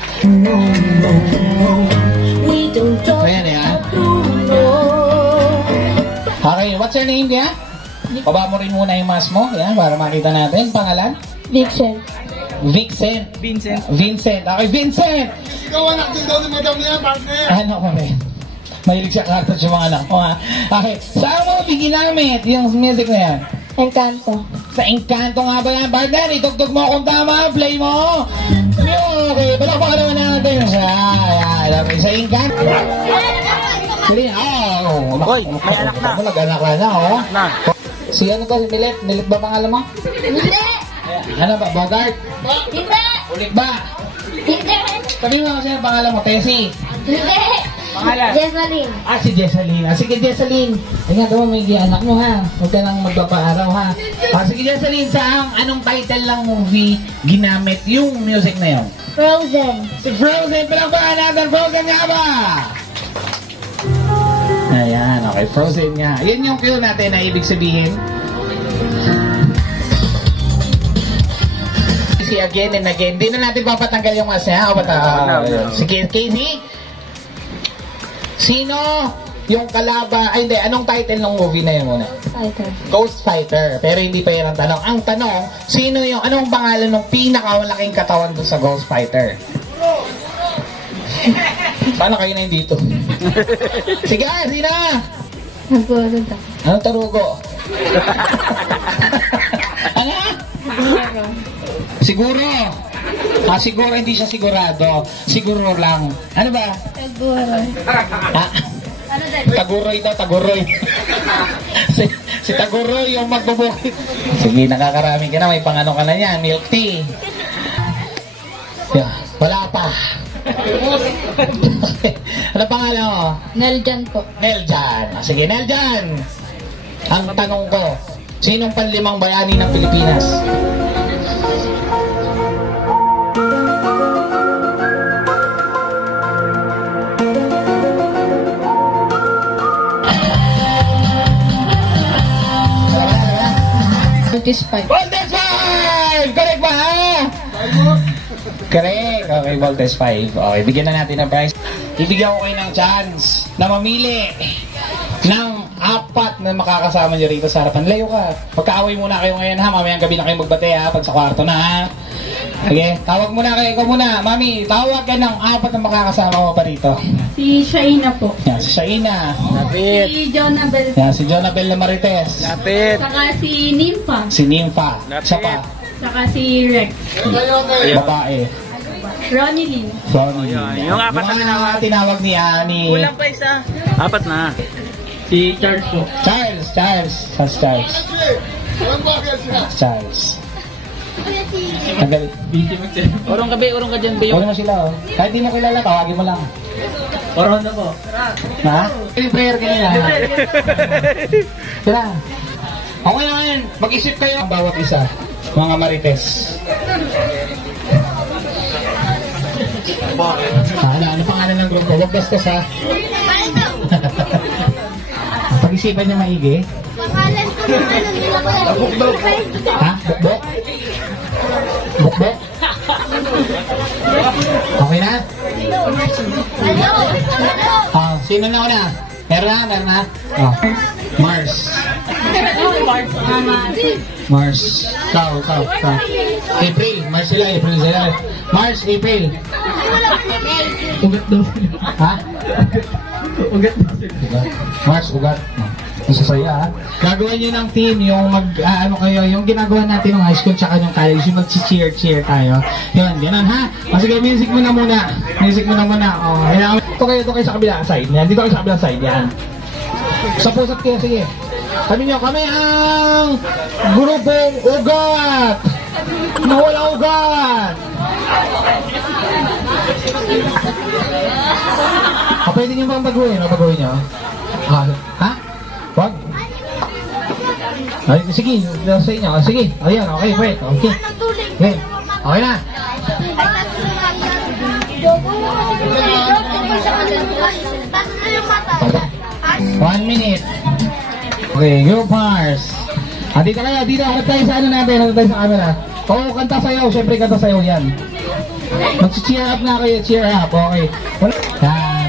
Ayan yan. Okay, what's your name kaya? Baba mo rin muna yung mask mo, yan, para makita natin. Pangalan? Vincent. Okay, Vincent! Ikaw anak din daw ni madam niya, partner. Ano ko rin? Mahilig siya cartridge yung mga anak mo, ha? Okay, saan mo ginamit yung music na yan? Encanto. Sa Encanto nga ba yan, partner? Itugtog mo kung tama, play mo! Okay, palakpakan naman natin siya. Ayan, sa Encanto. Sige, Hoy, may anak na. Nag-anak na, oh. Si ano to, si Milet? Milet ba pangalan mo? Hindi. Ano ba, Bogart? Hindi. Ulit ba? Hindi. Sabihin mo kasi ang pangalan mo, Tessie. Hindi. Pangalan? Jessalyn. Si Jessalyn. Sige, Jessalyn. Ayan, daw may anak mo, ha? Huwag ka nang magpapaaraw, ha? Sige, Jessalyn, anong title ng movie ginamit yung music na yun? Frozen. Si Frozen, palakpakan natin. Frozen nga ba? Ayan, okay. Frozen nga. Yan yung clue natin na ibig sabihin. Again and again. Hindi na natin papatanggal yung mask niya. Sige, Casey. Sino yung hindi, anong title ng movie na yun muna? Ghost Fighter. Pero hindi pa yan ang tanong. Ang tanong, anong pangalan ng pinakamalaking katawan doon sa Ghost Fighter? Paano kayo na yun dito? Sige, sino? Anong tarugo? Ano? Siguro. Siguro hindi siya sigurado. Siguro lang. Ano ba? Taguroy daw, Taguroy. si Taguroy yung magbubukit. Sige, nakakarami ka na. May pangano ka na yan. Milk tea. Wala pa. Ano pangalan mo? Neljan po. Neljan. Sige, Neljan. Ang tanong ko, sinong panlimang bayani ng Pilipinas? Voltes 5. Voltes 5! Correct ba, ha? Correct. Okay, Voltes 5. Okay, bigyan na natin ng prize. Ibigyan ko kayo ng chance na mamili ng 4 na makakasama nyo rito sa harapan. Layo ka. Pagkaaway muna kayo ngayon, ha? Mamayang gabi na kayo magbate, ha? Pag sa kwarto na, ha? Sige, tawag muna kayo. Ikaw muna. Mami, tawag ka ng 4 na makakasama ko pa rito. Si Shaina po. Yan, si Shaina. Lapit. Si Jonabel. Yan, si Jonabel na Marites. Lapit. Saka si Nympha. Si Nympha. Lapit. Isa pa. Saka si Rex. Babae. Ronnie Lin. Ronnie. Yung 4 na tinawag. Tinawag niya ni... Kulang pa isa. 4 na. Si Charles po. Charles. Tagal. Busy mag-cellphone. Urong ka dyan, Bayo. Huwag mo sila, oh. Kahit di mo kilala, tawagin mo lang. Corona po. Ha? Yung prayer kanina. Sila. Okay na ngayon. Mag-isip kayo ang bawat isa. Mga Marites. Ano pangalan ng grupo? Huwag bastos, ha? Pag-isipan niyo maigi. Pangalan ko naman ang ginagawa. Ha? Bukbok? Bukbok? Okay na? Sino na una? Meron na? Mars. Mars. Ikaw. April. Mars sila. Mars, April. Ugat daw sila. Ha? Ugat daw sila. Mars, ugat. Isa saya, ha? Gagawin nyo ng team yung yung ginagawa natin ng high school tsaka yung college, yung mag-cheer tayo. Yun, ganun, ha? Sige, music mo na muna. Oh, ito kayo sa kabilang side. Yan, dito kayo sa kabilang side. Yan. Sa pusat kayo, sige. Sabi nyo, kami ang grupong ugat. Nawala ugat. Pwede nyo bang baguhin? Baguhin nyo? Ha? Wag. Ay, sige, sa inyo. Sige, ayan, okay, wait. Okay. Okay na. 1 minute. Okay, go Mars. Dito kayo, harap tayo sa harap tayo sa camera. Oo, kanta sayaw, syempre kanta sayaw yan. Mag-cheer up na kayo, cheer up, okay. Yan.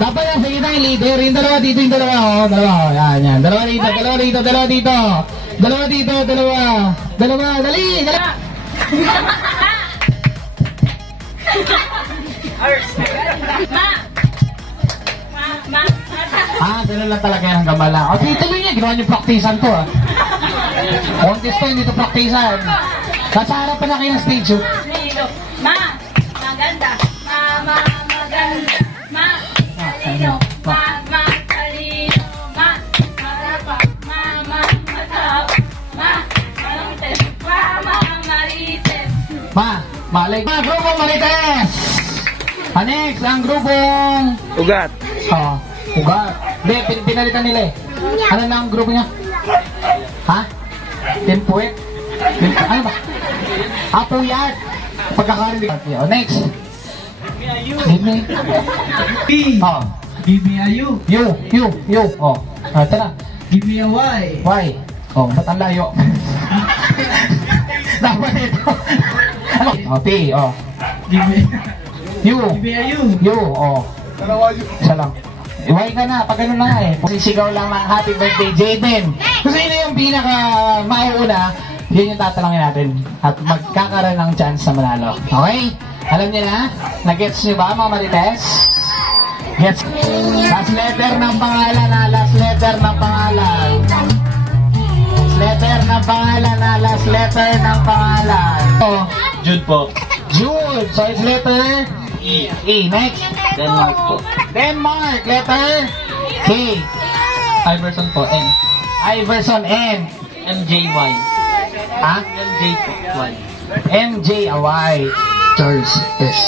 Dapat yan, sige tayo leader, yung dalawa dito, yan. Dalawa dito. Dali. Ganun lang talaga yung gamala. O, tuloy niya, ginawa niyo praktisan to, ha. Contest to, hindi to praktisan. Nasa harapan na kayo ng stage, oh. Maganda. Maganda. Talino. Talino. Marapa. Matap. Marites. Malay. Grupong Marites. Next, ang grupong... Ugat. Ugat. Hindi, pinalitan nila eh. Ano na ang grupo niya? Ha? Tempuet? Ano ba? Puyat. Pagkakarinig. Next. Give me. Give me a U. You. Tara. Give me a Y. Y. Ba't ang layo? Dapat ito. P. Give me U. Give me a U. U. Isa lang. Iway ka na, pag ganun na nga eh. Sisigaw lang ng happy birthday, Jaden. Kung sino yung pinaka mauuna, yun yung tatalangin natin. At magkakaroon ng chance na manalo. Okay? Alam niyo na? Nag-gets niyo ba mga Marites? Gets? Last letter ng pangalan ha. Last letter ng pangalan. Last letter ng pangalan. Jude po. Jude. So it's letter E. Next. Denmark po. Denmark. Letter K. Iverson po. N. Iverson N. MJY. Ha? MJ po. Y. MJY. Charles S.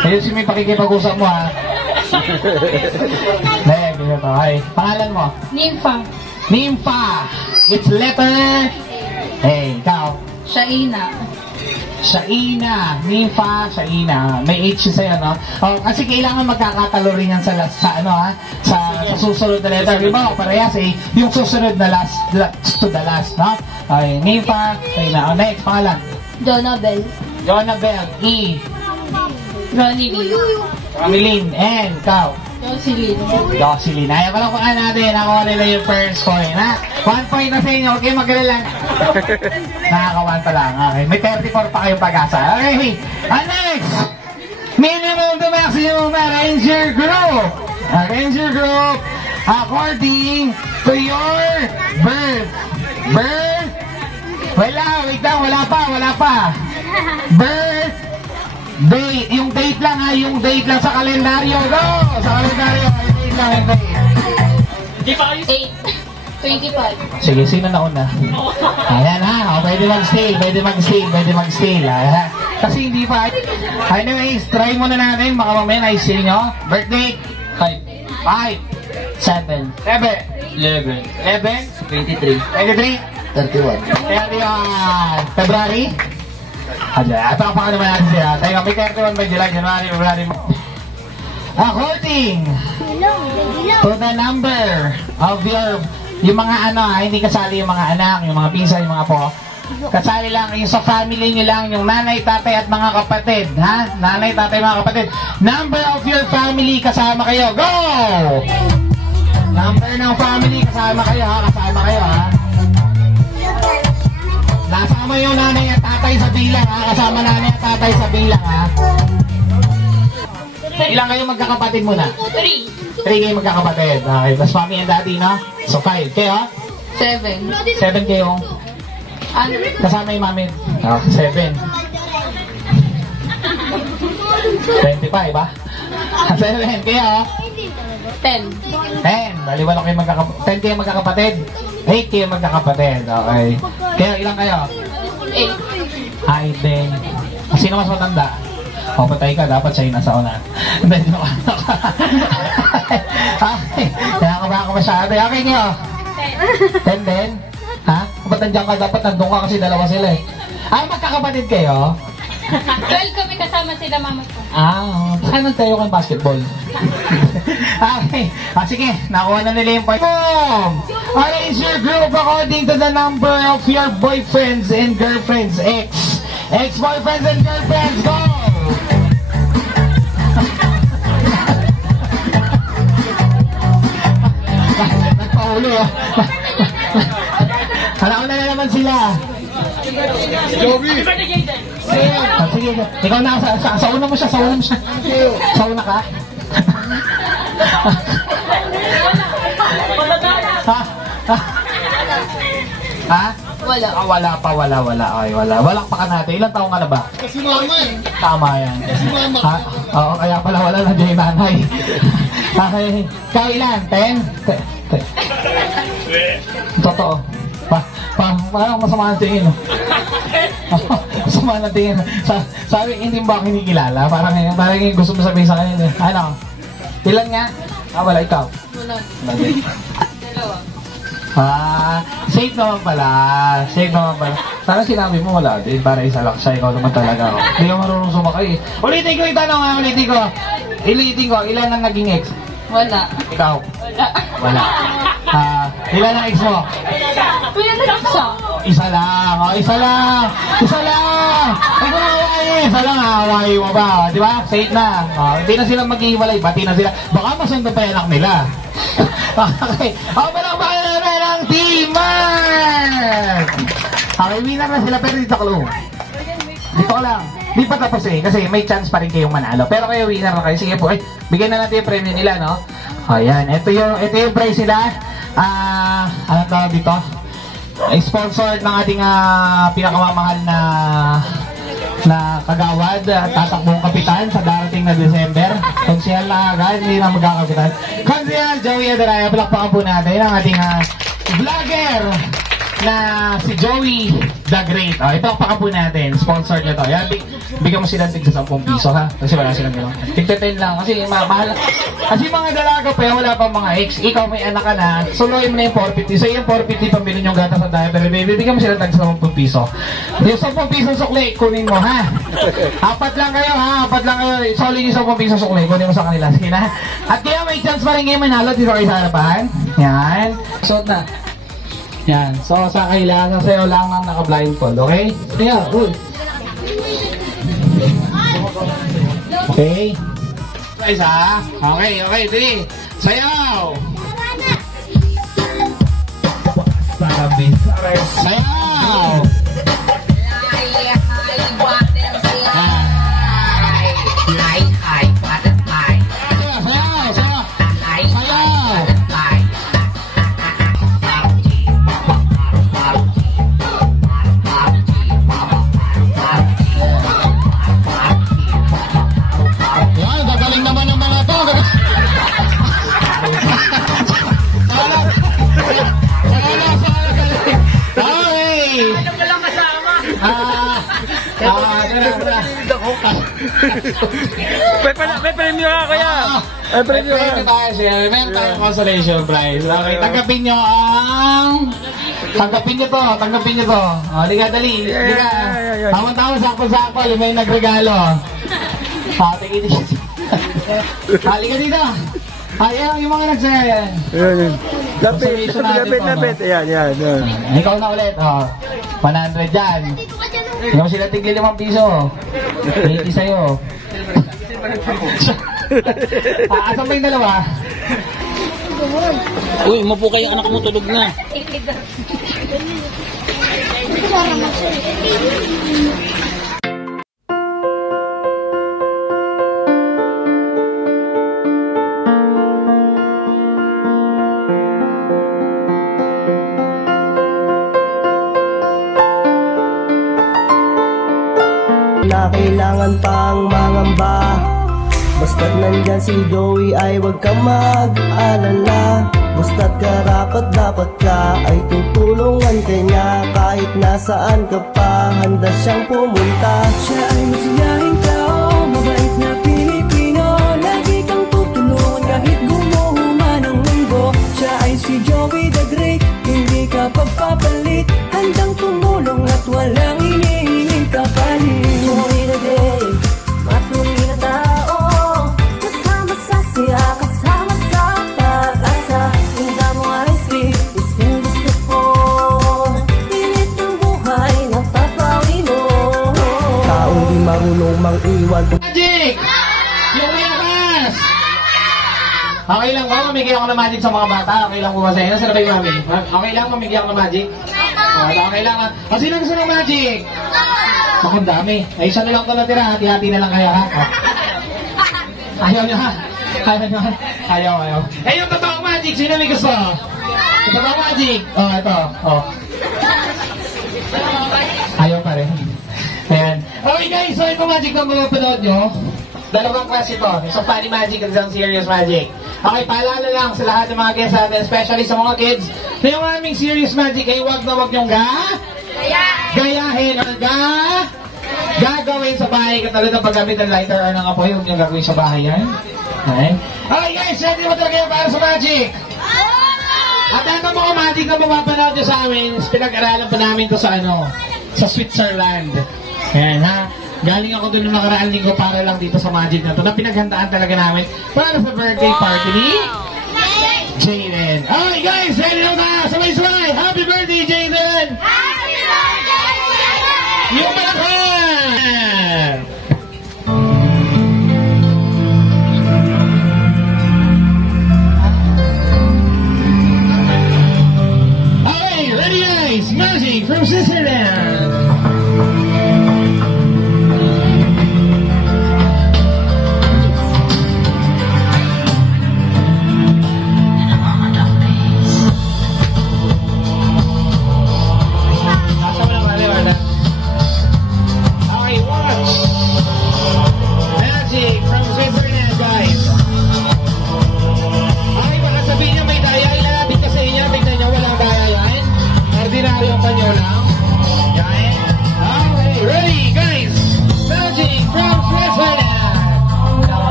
Ayun si may pakikipag-usap mo ha. Okay. Pangalan mo? Nympha. It's letter A. Ikaw? Shaina. Nympha, Shaina. May H sa'yo, no? Kasi kailangan magkakatalo rin yan sa susunod na letter. Diba? Parehas eh. Yung susunod na last to the last, no? Okay. Nympha, Shaina. Next, pangalan? Jonabel. E. Ronnie Lin. Ramilin. N. Ikaw? Jocelyn. Ayaw pala kung natin. Nakuha nila yung first coin, ha? 1 point na sa inyo. Okay, mag-alala. Nakaka-1 pa lang. Okay, may 34 pa kayong pag-asa. Okay, next! Minimum to maximum Ranger Group. Ranger Group, according to your birth. Birth? Wala, wait lang, wala pa. Birth date, yung date lang ha, yung date lang sa kalendaryo. Go! Sa kalendaryo, yung date lang, yung date. Di pa kayo? 25. Sige, sino nauna? Ayan ha, pwede mag-steal. Kasi hindi pa. Anyways, try muna natin, baka mamaya na-steal nyo. Birthday? 5. 7. 11. 23. 31. February? Pakapakan naman natin siya. Tayo, may 31 by July, January, February. According to the number of yung mga hindi kasali yung mga anak, yung mga pinsan, yung mga po. Kasali lang yung sa family nyo lang, yung nanay, tatay at mga kapatid, ha? Nanay, tatay, mga kapatid. Number of your family, kasama kayo. Go! Number ng family, kasama kayo, ha? Nasama yung nanay at tatay sa bilang, ha? Kasama nanay at tatay sa bilang, ha? Ilang kayo magkakapatid muna? 3 kayo magkakapatid. Okay, plus mommy and daddy, no? So 5. Kayo? 7. 7 kayo? Kasama yung mami? 7. 25, ba? 7. Kayo? 10. 10. Bali, wala kayo 10 kayo magkakapatid? 8 kayo magkakapatid. Okay. Kayo, ilang kayo? 8. 8 din. Sino mas matanda? O, patay ka. Dapat siya yung nasa una. Hindi, joke. Okay. Kaya ako masyado. Okay kayo? 10 din? Ha? Ba't nandiyan ka? Dapat nandun ka kasi dalawa sila eh. Magkakapatid kayo? 12 kami kasama sila mama ko. Saan nagtayo kang basketball? Okay. Sige, nakuha na nila yung point. Arrange your group according to the number of your boyfriends and girlfriends. Ex-boyfriends and girlfriends, go! Nagpahulo, oh. Halauna na naman sila. Joby! Sige, ikaw na, sa una mo siya. Sa una ka? Ha? Wala. Wala pa. Okay, wala. Walakpakan natin. Ilang taong ka na ba? Kasi mama eh. Tama yan. Kasi mama. Oo, kaya pala wala na dyan yung nanay. Okay. Kailan? 10? Totoo. Parang masama ang tingin. Masama ang tingin. Sabi, hindi ba kinikilala? Parang gusto mo sabihin sa kanila. Ano? Ilan nga? Wala, ikaw. Wala. Safe naman pala. Sana sinabi mo wala din para isa lang siya. Ikaw naman talaga. Hindi ka marunong sumakay. Ulitin ko yung tanong ha. Ulitin ko. Ilan ang naging ex? Wala. Ikaw? Wala. Ilan ang ex mo? Isa lang. Isa lang. Huwag mo na hawaii. Isa lang hawaii mo ba? Di ba? Safe na. Hindi na sila maghihiwalay. Bati na sila. Baka masundo pa yung anak nila. Okay. Palakpakan namin ang Team Mark! Okay, winner na sila pero dito ko lang. Di pa tapos eh, kasi may chance pa rin kayong manalo. Pero kayo winner na kayo. Sige po, bigyan na natin yung premium nila, no? Ayan, ito yung prize nila. Ano tawag dito? Sponsored ng ating pinakamamahal na kagawad, tatakbong kapitan sa darating na December. Konsehal na agad, hindi na magkakapitan. Konsehal Joey Adaraya, palakpakan po natin ang ating vlogger na si Joey the Great. Ipalakpakan po natin, sponsored na to. Yan, bigyan mo silang tig sa 10 piso ha, kasi wala silang gano'n. Tig-10 lang, kasi mahal. Kasi mga dalaga pa, wala pa mga ex. Ikaw may anak ka na, suluin mo na yung 450. So yung 450 pambili yung gata sa diaper, baby, bigyan mo silang tig sa 10 piso. Yung 10 piso sukli, kunin mo ha. 4 lang kayo ha, 4 lang kayo. Solid yung 10 piso sukli, kunin mo sa kanila. Sige na. At kaya may chance pa rin kayo manalo dito kayo sa harapan. Yan. Suot na. Yan. So, sa kailangan sa'yo lang ang naka-blindfold, okay? Kaya, uy. Okay. prize ha. Okay, okay, dali. Sayaw! Sayaw! Yan, gagaling naman ng mga to. Okay! May premyo ka kaya. May premyo ka. Meron tayong consolation prize. Okay, tanggapin nyo Tanggapin nyo to. O, liga, dali. Liga. Tama-tama, sakto-sakto. May nagregalo. Tingin dito. Liga dito. Ayan, yung mga nagsaya yan. Lapit. Ayan. Ikaw na ulit. 100 dyan. Ikaw sila tigli 5 piso. 80 sa'yo. Asan ba yung dalawa? Uy, umupo kayo, anak mo tulog na. Na kailangan pang mangamba. Basta't nandyan si Joey ay huwag kang mag-alala. Basta't karapat dapat ka ay tutulungan ka niya. Kahit nasaan ka pa, handa siyang pumunta. Siya ay masiyahing tao, mabait na Pilipino. Lagi kang tutulungan kahit gumuho man ang mundo. Siya ay si Joey the Great, hindi ka pagpapalit. Handang tumulong at walang hinihinging kapalit. Joey the Great, matuloy na tao. Kasama sa siya, kasama sa pag-asa. Tinda mo ay sweet, isang gusto ko. Pilit ng buhay, napapawi mo. Taong di marunong mang-iwan. Magic! Yung may akas! Okay lang ba? Mamigyan ako ng magic sa mga bata. Okay lang po ba sa inyo? Sino ba yung mami? Okay lang mamigyan ako ng magic? Okay lang. Sino gusto ng magic? Ako dami. Ay, isa na lang ito natira. Hati-hati na lang kayo ha. Ayaw nyo ha? Ayaw. Eh, yung totoong magic, sino may gusto? Yung totoong magic. Ito. Ayaw pa rin. Ayan. Okay guys, so ito magic na mapapanood nyo. Dalawang klase ito. Isang funny magic at isang serious magic. Okay, paalala lang sa lahat ng mga guests natin, especially sa mga kids, na yung aming serious magic ay huwag nyong gayahin or gagawin sa bahay. Katulad ng paggamit ng lighter or ng apoy, huwag nyong gagawin sa bahay yan. Okay guys, ready mo talaga para sa magic? At ano mga magic na mapapanood nyo sa amin, pinag-aralan pa namin to sa sa Switzerland. Ayan ha. Galing ako dun ng nakaraan linggo para lang dito sa magic na to na pinaghandaan talaga namin para sa birthday party ni Jaden. Okay guys, ready na tayo. Sabay-sabay. Happy birthday, Jaden! Happy birthday, Jaden! Yung malakas! Okay, ready guys. Magic from Switzerland.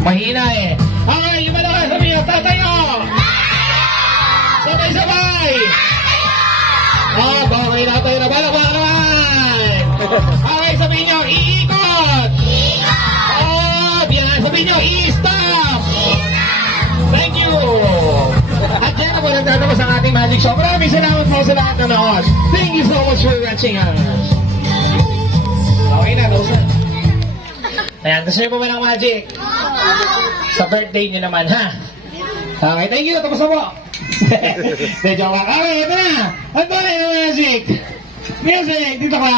Mahina eh. Okay, yung malakas sabi nyo, tatayo! Sabay-sabay! Okay na ito. Palakpakan naman! Okay, sabihin nyo, iikot! Iikot! Yan, sabihin nyo, i-stop! Thank you! At yan na po nagtatapos ang ating magic show. Maraming salamat po sa lahat na nanood. Thank you so much for watching us. Okay na, those na. Ayan, gusto nyo po ba ng magic? Sa birthday nyo naman, ha? Okay, thank you. Tapos na po. De, joke lang. Okay, ito na. Ang tunay na magic. Music, dito ka.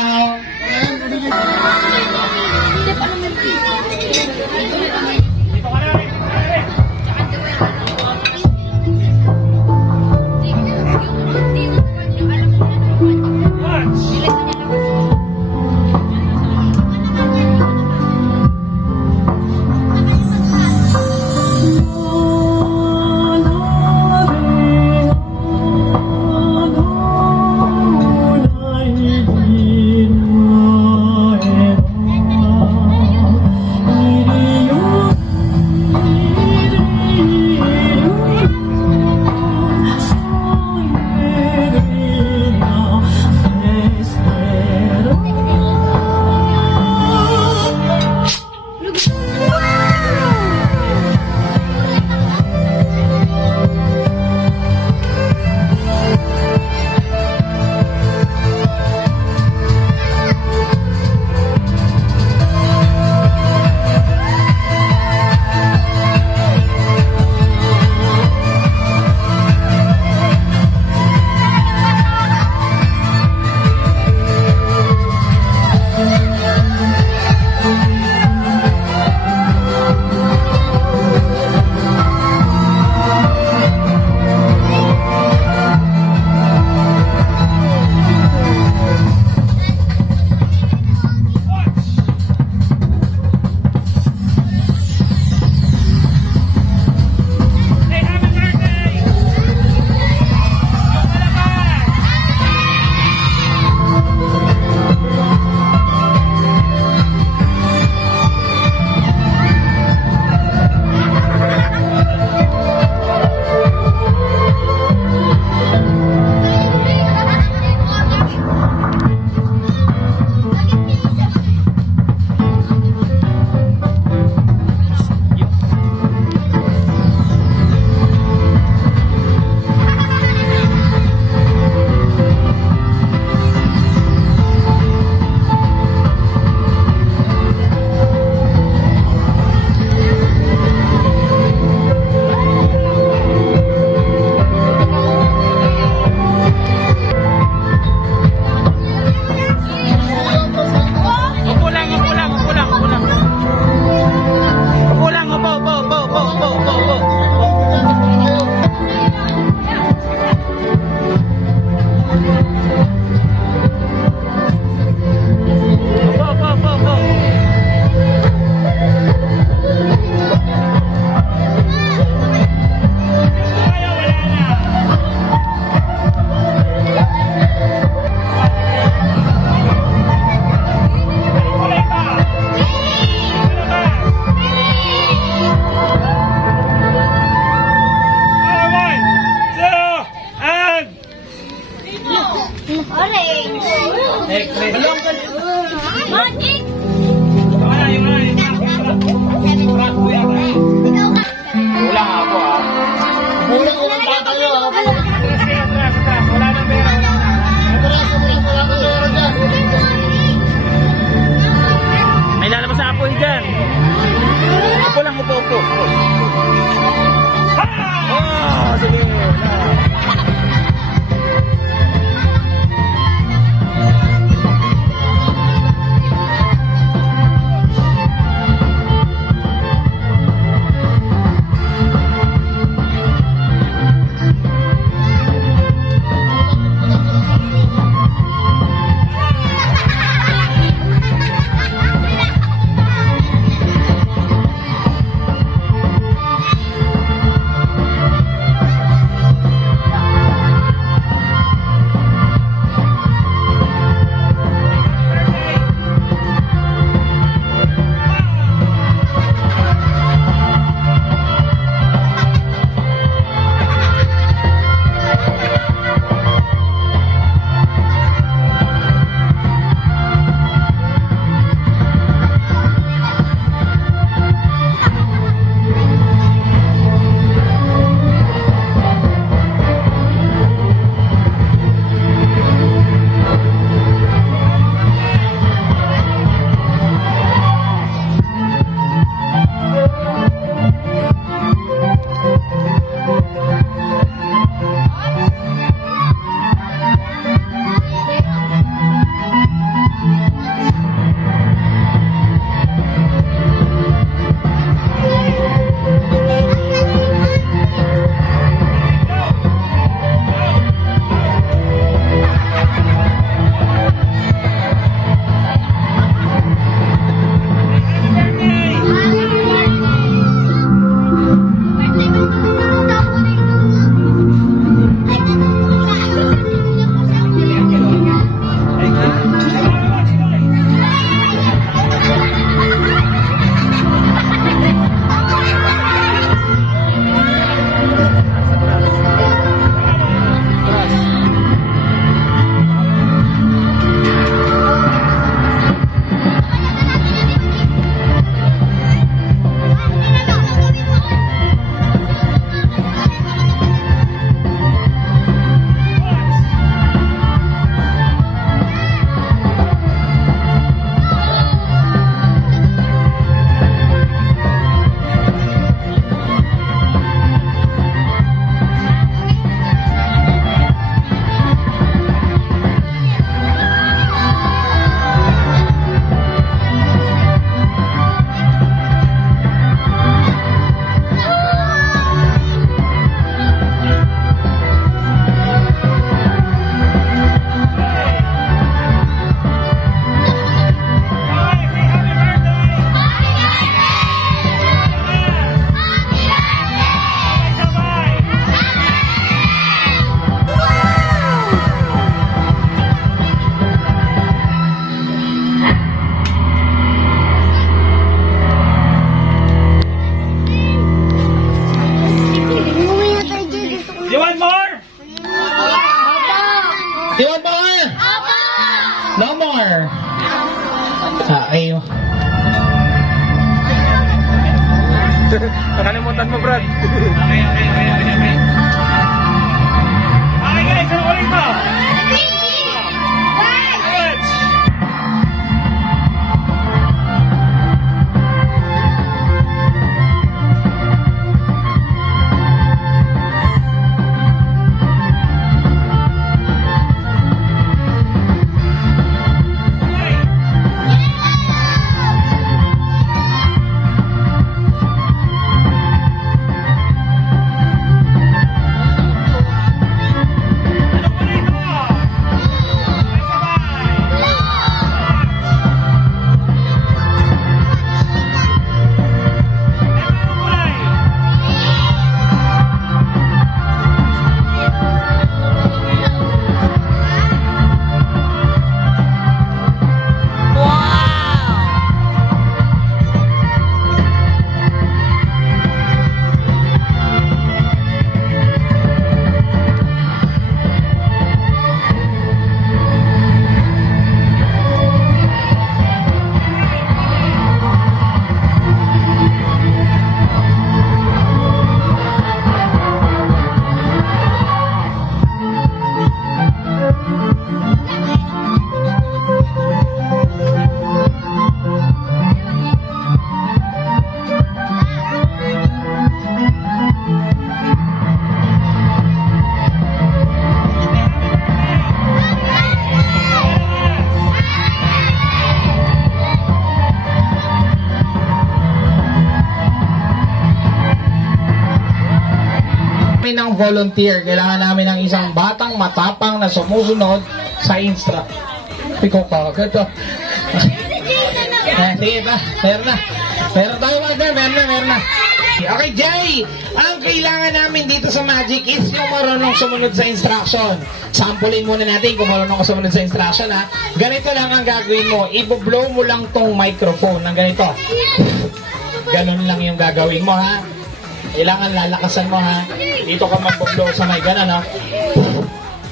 Nakalimutan mo, Brad. Okay. Okay guys, ano ulit mo? Ng volunteer, kailangan namin ng isang batang matapang na sumusunod sa instra. Ikaw pa agad ah. Sige ba? Meron tayo agad, meron na. Okay, Jay! Ang kailangan namin dito sa Magic is yung marunong sumunod sa instruction. Sampulin muna natin kung marunong ka sumunod sa instruction ha. Ganito lang ang gagawin mo. I-blow mo lang tong microphone ng ganito. Ganun lang yung gagawin mo ha. Kailangan lalakasan mo ha. Dito ka mag-blow sa may ganon ha.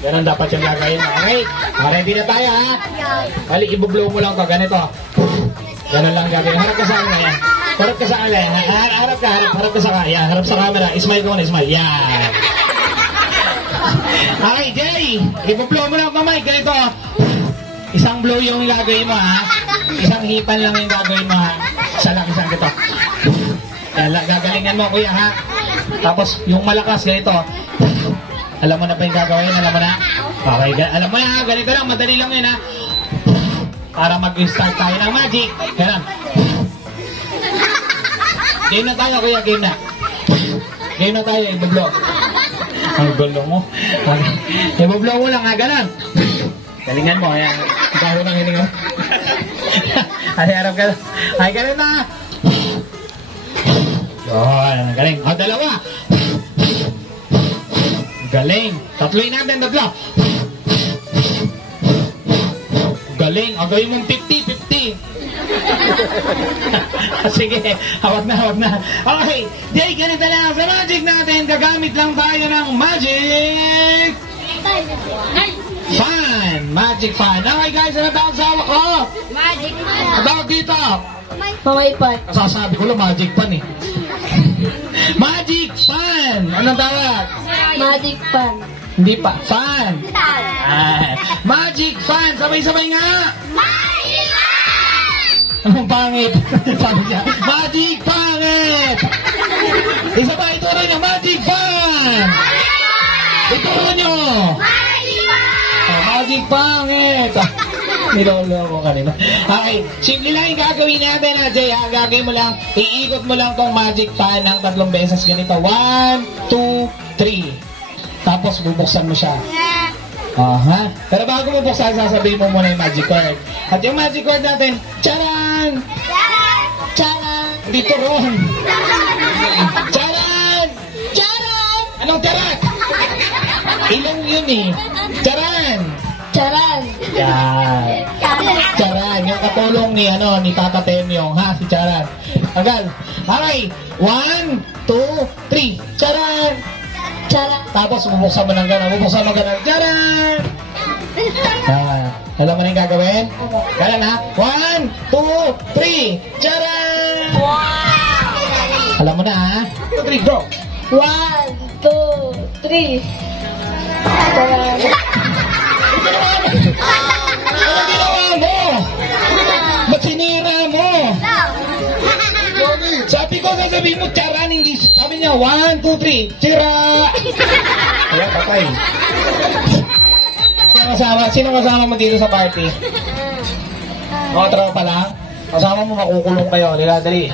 Ganon dapat yung gagawin mo. Okay? Ready na tayo ha. Bali, i-blow mo lang to. Ganito. Ganon lang gagawin. Harap ka sa akin. Yan. Harap ka sa akin. Harap ka sa akin. Yan. Harap sa camera. Smile ko na. Smile. Yan. Okay, Jay. I-blow mo lang kamay. Ganito. Isang blow yung gagawin mo ha. Isang hipan lang yung gagawin mo ha. Isa lang, isang ganito. Gagalingan mo kuya ha. Tapos yung malakas ganito. Alam mo na pa yung gagawin? Alam mo na? Okay, alam mo na ha. Ganito lang, madali lang yun ha. Para mag-start tayo ng magic. Ganun. Game na tayo kuya, game na. Game na tayo, i-blow. Ang gulo mo. Okay. I-blow mo lang ha, ganun. Galingan mo, ayan. Bago ng hininga. Ay, harap ka. Ay, ganun na. Yun, galing. O, dalawa. Galing. Tatloy natin, tatlo. Galing. O, gawin mong 50-50. Sige, hawag na. Okay, Jay, ganito lang. Sa magic natin, gagamit lang tayo ng magic fan. Magic fan. Okay, guys, ano tawag sa hawak ko? Magic fan. Ano tawag dito? Pamaypan. Kasasabi ko lang, magic fan eh. Magic fan! Anong tawag? Magic fan. Hindi pa. Fan! Magic fan! Sabay-sabay nga! Magic fan! Anong pangit? Sabi niya, magic pangit! Isa pa, ito rin yung magic fan! Ito rin nyo! Magic fan! Magic pangit! Nilolo ko kanina. Okay, simple lang yung gagawin natin ha, Jay ha. Gagawin mo lang, iikot mo lang tong magic fan ng 3 beses ganito. 1, 2, 3. Tapos bubuksan mo siya. Aha. Pero bago mo buksan, sasabihin mo muna yung magic word. At yung magic word natin, charan! Charan! Charan. Dito ron. Charan. Charan. Anong charan? Ilong yun eh. Charan! Charan. Yan. Charan. Yung katulong ni, ni Tata Temyong, ha? Si Charan. Agal. Okay. 1, 2, 3. Charan. Charan. Tapos, bubuksan mo ng gano'n. Bubuksan mo gano'n. Charan! Alam mo na yung gagawin? Galan ha? 1, 2, 3. Charan! Wow. Alam mo na ha? 2, 3, go! 1, 2, 3. Charan. Ano ginawa mo? Ba't sinira mo? Sabi ko, sasabihin mo, charan, hindi. Sabi niya, 1, 2, 3, tira! Ayan, patay. Sino kasama mo dito sa party? Mga tropa lang? Kasama mo, makukulong kayo. Dali.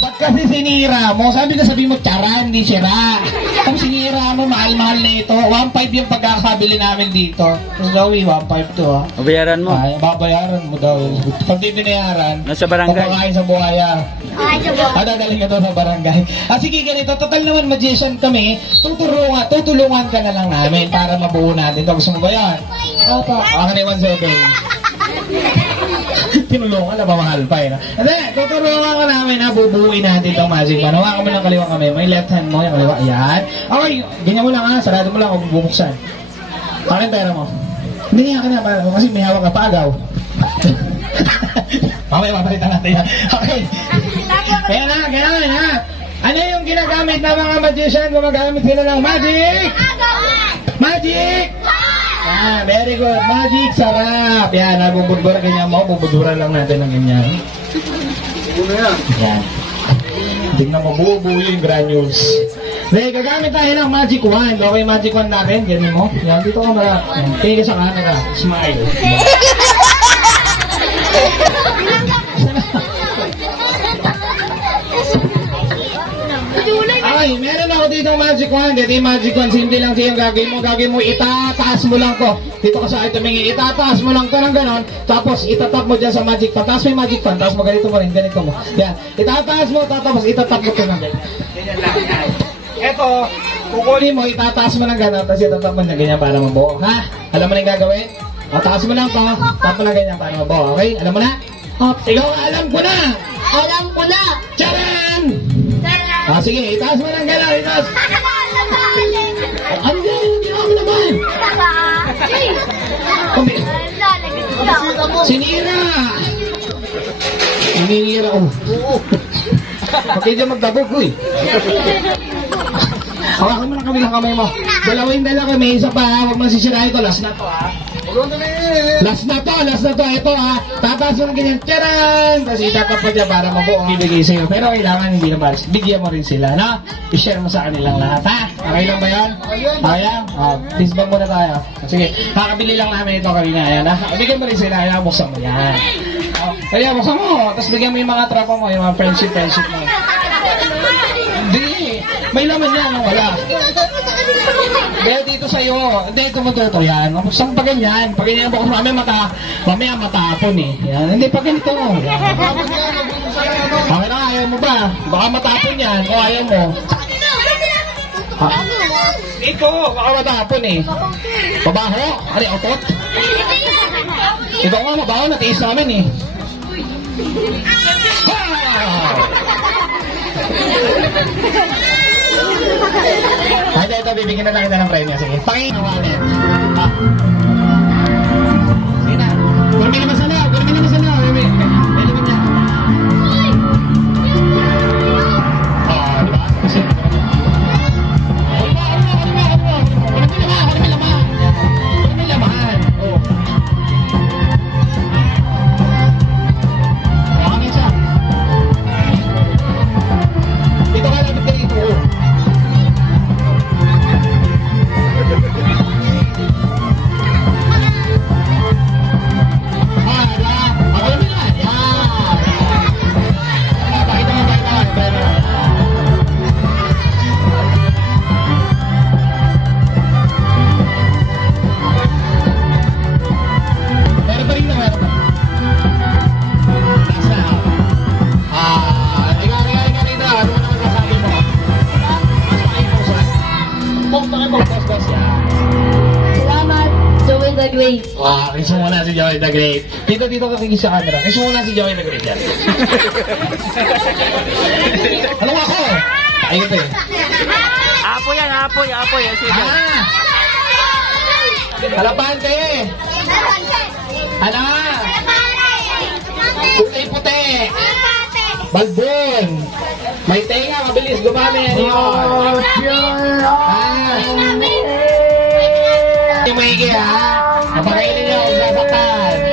Ba't kasi sinira mo? Sabi mo, charan, hindi sira. Kung sinira mo, mahal-mahal na ito. 1.5 yung pagkakabili namin dito. Joey, 1.5 to ha. Bayaran mo. Ay, babayaran mo daw. Pag di binayaran, Nasa barangay. papakain sa buhaya. Dadalhin ka daw sa barangay. Sige, ganito. Total naman, magician kami. Tutulungan ka na lang namin para mabuo natin. Gusto mo ba yan? Opo. Ako na 1.7. Tinulungan na mamahal pa eh. Hindi, tutulungan ka namin na bubuuin natin itong magic man. Hawakan mo lang kaliwang kami. May left hand mo, yung kaliwa. Ayan. Okay, ganyan mo lang ha. Sarado mo lang kung bubuksan. Akin pera mo. Hindi nga ka na, kasi may hawak ka pagaw. Mamaya, mapalitan natin yan. Okay. Kaya na. Ano yung ginagamit ng mga magician? Gumagamit sila ng magic? Magic! Very good. Magic, sarap. Yan, nabubudbura ganyan mo. Bubudura lang natin ng ganyan. Yan. Tingnan mo, buo-buo yung granules. Okay, gagamit tayo ng magic wand. Okay, magic wand natin. Ganyan mo. Yan, dito ka marap. Tingin ka sa camera. Smile. Ay, meron ako dito magic wand. Ito yung magic wand. Simple lang siya yung gagawin mo. Itataas mo lang to. Dito ka sa akin tumingin. Itataas mo lang to ng ganon. Tapos itatap mo dyan sa magic wand. Tapos may magic wand. Tapos ganito mo rin. Ganito mo. Yan. Itataas mo. Tapos itatap mo to ng ganon. Ganyan lang. Ito, kukunin mo. Itataas mo ng ganon. Tapos itatap mo na ganyan para mabuo. Ha? Alam mo na yung gagawin? O, taas mo lang to. Tap mo lang ganyan para mabuo. Okay? Alam mo na? Ikaw, alam ko na! Alam ko na! Charan! Sige, itaas mo ng gano'n, itaas. Ano yan? Ginawa mo naman. Sinira. Sinira, Bakit dyan magdabog, Hawakan mo lang kami ng kamay mo. Dala kami, isa pa ha. Huwag man sisirahin ko. Last na to ha. Last na to. Ito ha. Tataas mo ng ganyan. Tcharan! Tapos itatap mo dyan para mabuong ibigay sa'yo. Pero kailangan hindi na balis. Bigyan mo rin sila, no? I-share mo sa kanilang lahat, ha? Okay lang ba yan? Okay lang? Please bag muna tayo. Sige, kakabili lang namin ito kanina. Ayan, ha? Bigyan mo rin sila. Ayan, buksan mo yan. Ayan, buksan mo. Tapos bigyan mo yung mga tropa mo, yung mga friendship mo. Hindi. May laman yan, wala. Kaya dito sa'yo, hindi, tumututo yan. Saan pa ganyan? Pag ganyan po, mamaya matapon eh. Yan. Hindi, pag ganito. Okay na, ayaw mo ba? Baka matapon yan, o ayaw mo. Ito, baka matapon eh. Mabaho? Ano, otot? Ito nga, mabaho, natiis namin eh. Ito, bibigyan na lang kita ng premyo. Sige, Panginoon wallet. Sige na. Gurmi naman sa loob. May limit niya. Diba? Kasi may laman. Kami siya. Dito ka lang dito. Salamat, Joey the Great. Kiss mo muna si Joey the Great. Dito ka kikis sa camera. Kiss mo muna si Joey the Great yan. Ano nga ako? Ay, ito eh. Apoy yan. Sige. Halapan ka eh. Ano? Puti-puti. Balbon. May tenga, mabilis dumami. Yung maigi ha. Napakainin niyo, sasaktan.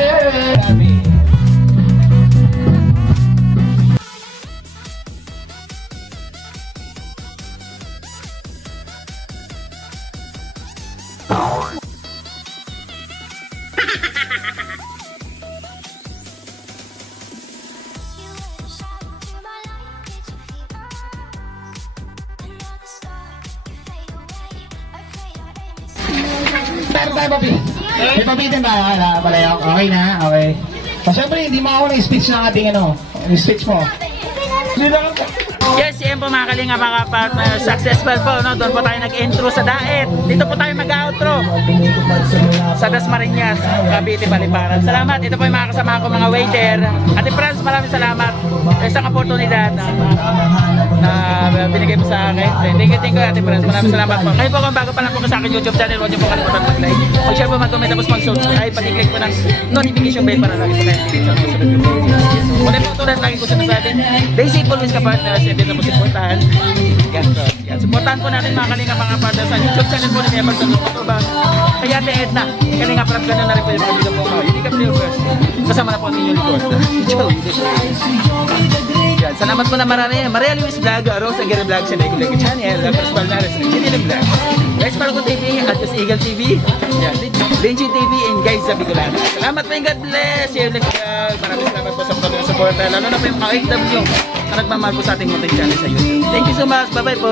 Tayo papi. May papitin ba? Palayok. Okay na? Okay. So, syempre, hindi mo ako na-speech ng ating ano. Speech mo. Yes, yan po mga kalinga, mga partner. Successful po, no? Doon po tayo nag-intro sa Daet. Dito po tayo mag-outro sa Dasmariñas, Cavite, Baliparan. Salamat. Ito po yung mga kasama ko, mga waiter. Ate Franz, maraming salamat sa isang oportunidad na binigay mo sa akin. Thank you, Ate Franz. Maraming salamat po. Kayo po, kung bago pa lang po sa akin YouTube channel, huwag niyo po kalimutan mag-like. Mag-share po, mag-comment, tapos mag-subscribe. Pati-click po ng notification bell para lagi po kayo sa mga susunod yung video. Muli po tulad lagi ko sinasabi, basic always ka partners, hindi na po supportahan. Yan, supportahan po natin mga kalinga, mga partners sa YouTube channel po ni Mia Pagsunod po ba? Kaya Ate Edna, kalinga parang gano'n na rin po yung mga video po ko. Hindi ka first. Kasama na po ang inyong likod. Yan, salamat po na marami. Maria Luis Vlog, Rose Aguirre Vlog, sa Naiko Vlog Channel, Lapras Balnares, Ginila Vlog, Guys Parago TV, at Just Eagle TV, yan, Benji TV, and Guys sa Bicolana. Salamat po yung God bless. Share like vlog. Maraming salamat po sa mga support. Lalo na po yung mga OFW na nagmamahal po sa ating content channel sa YouTube. Thank you so much. Bye-bye po.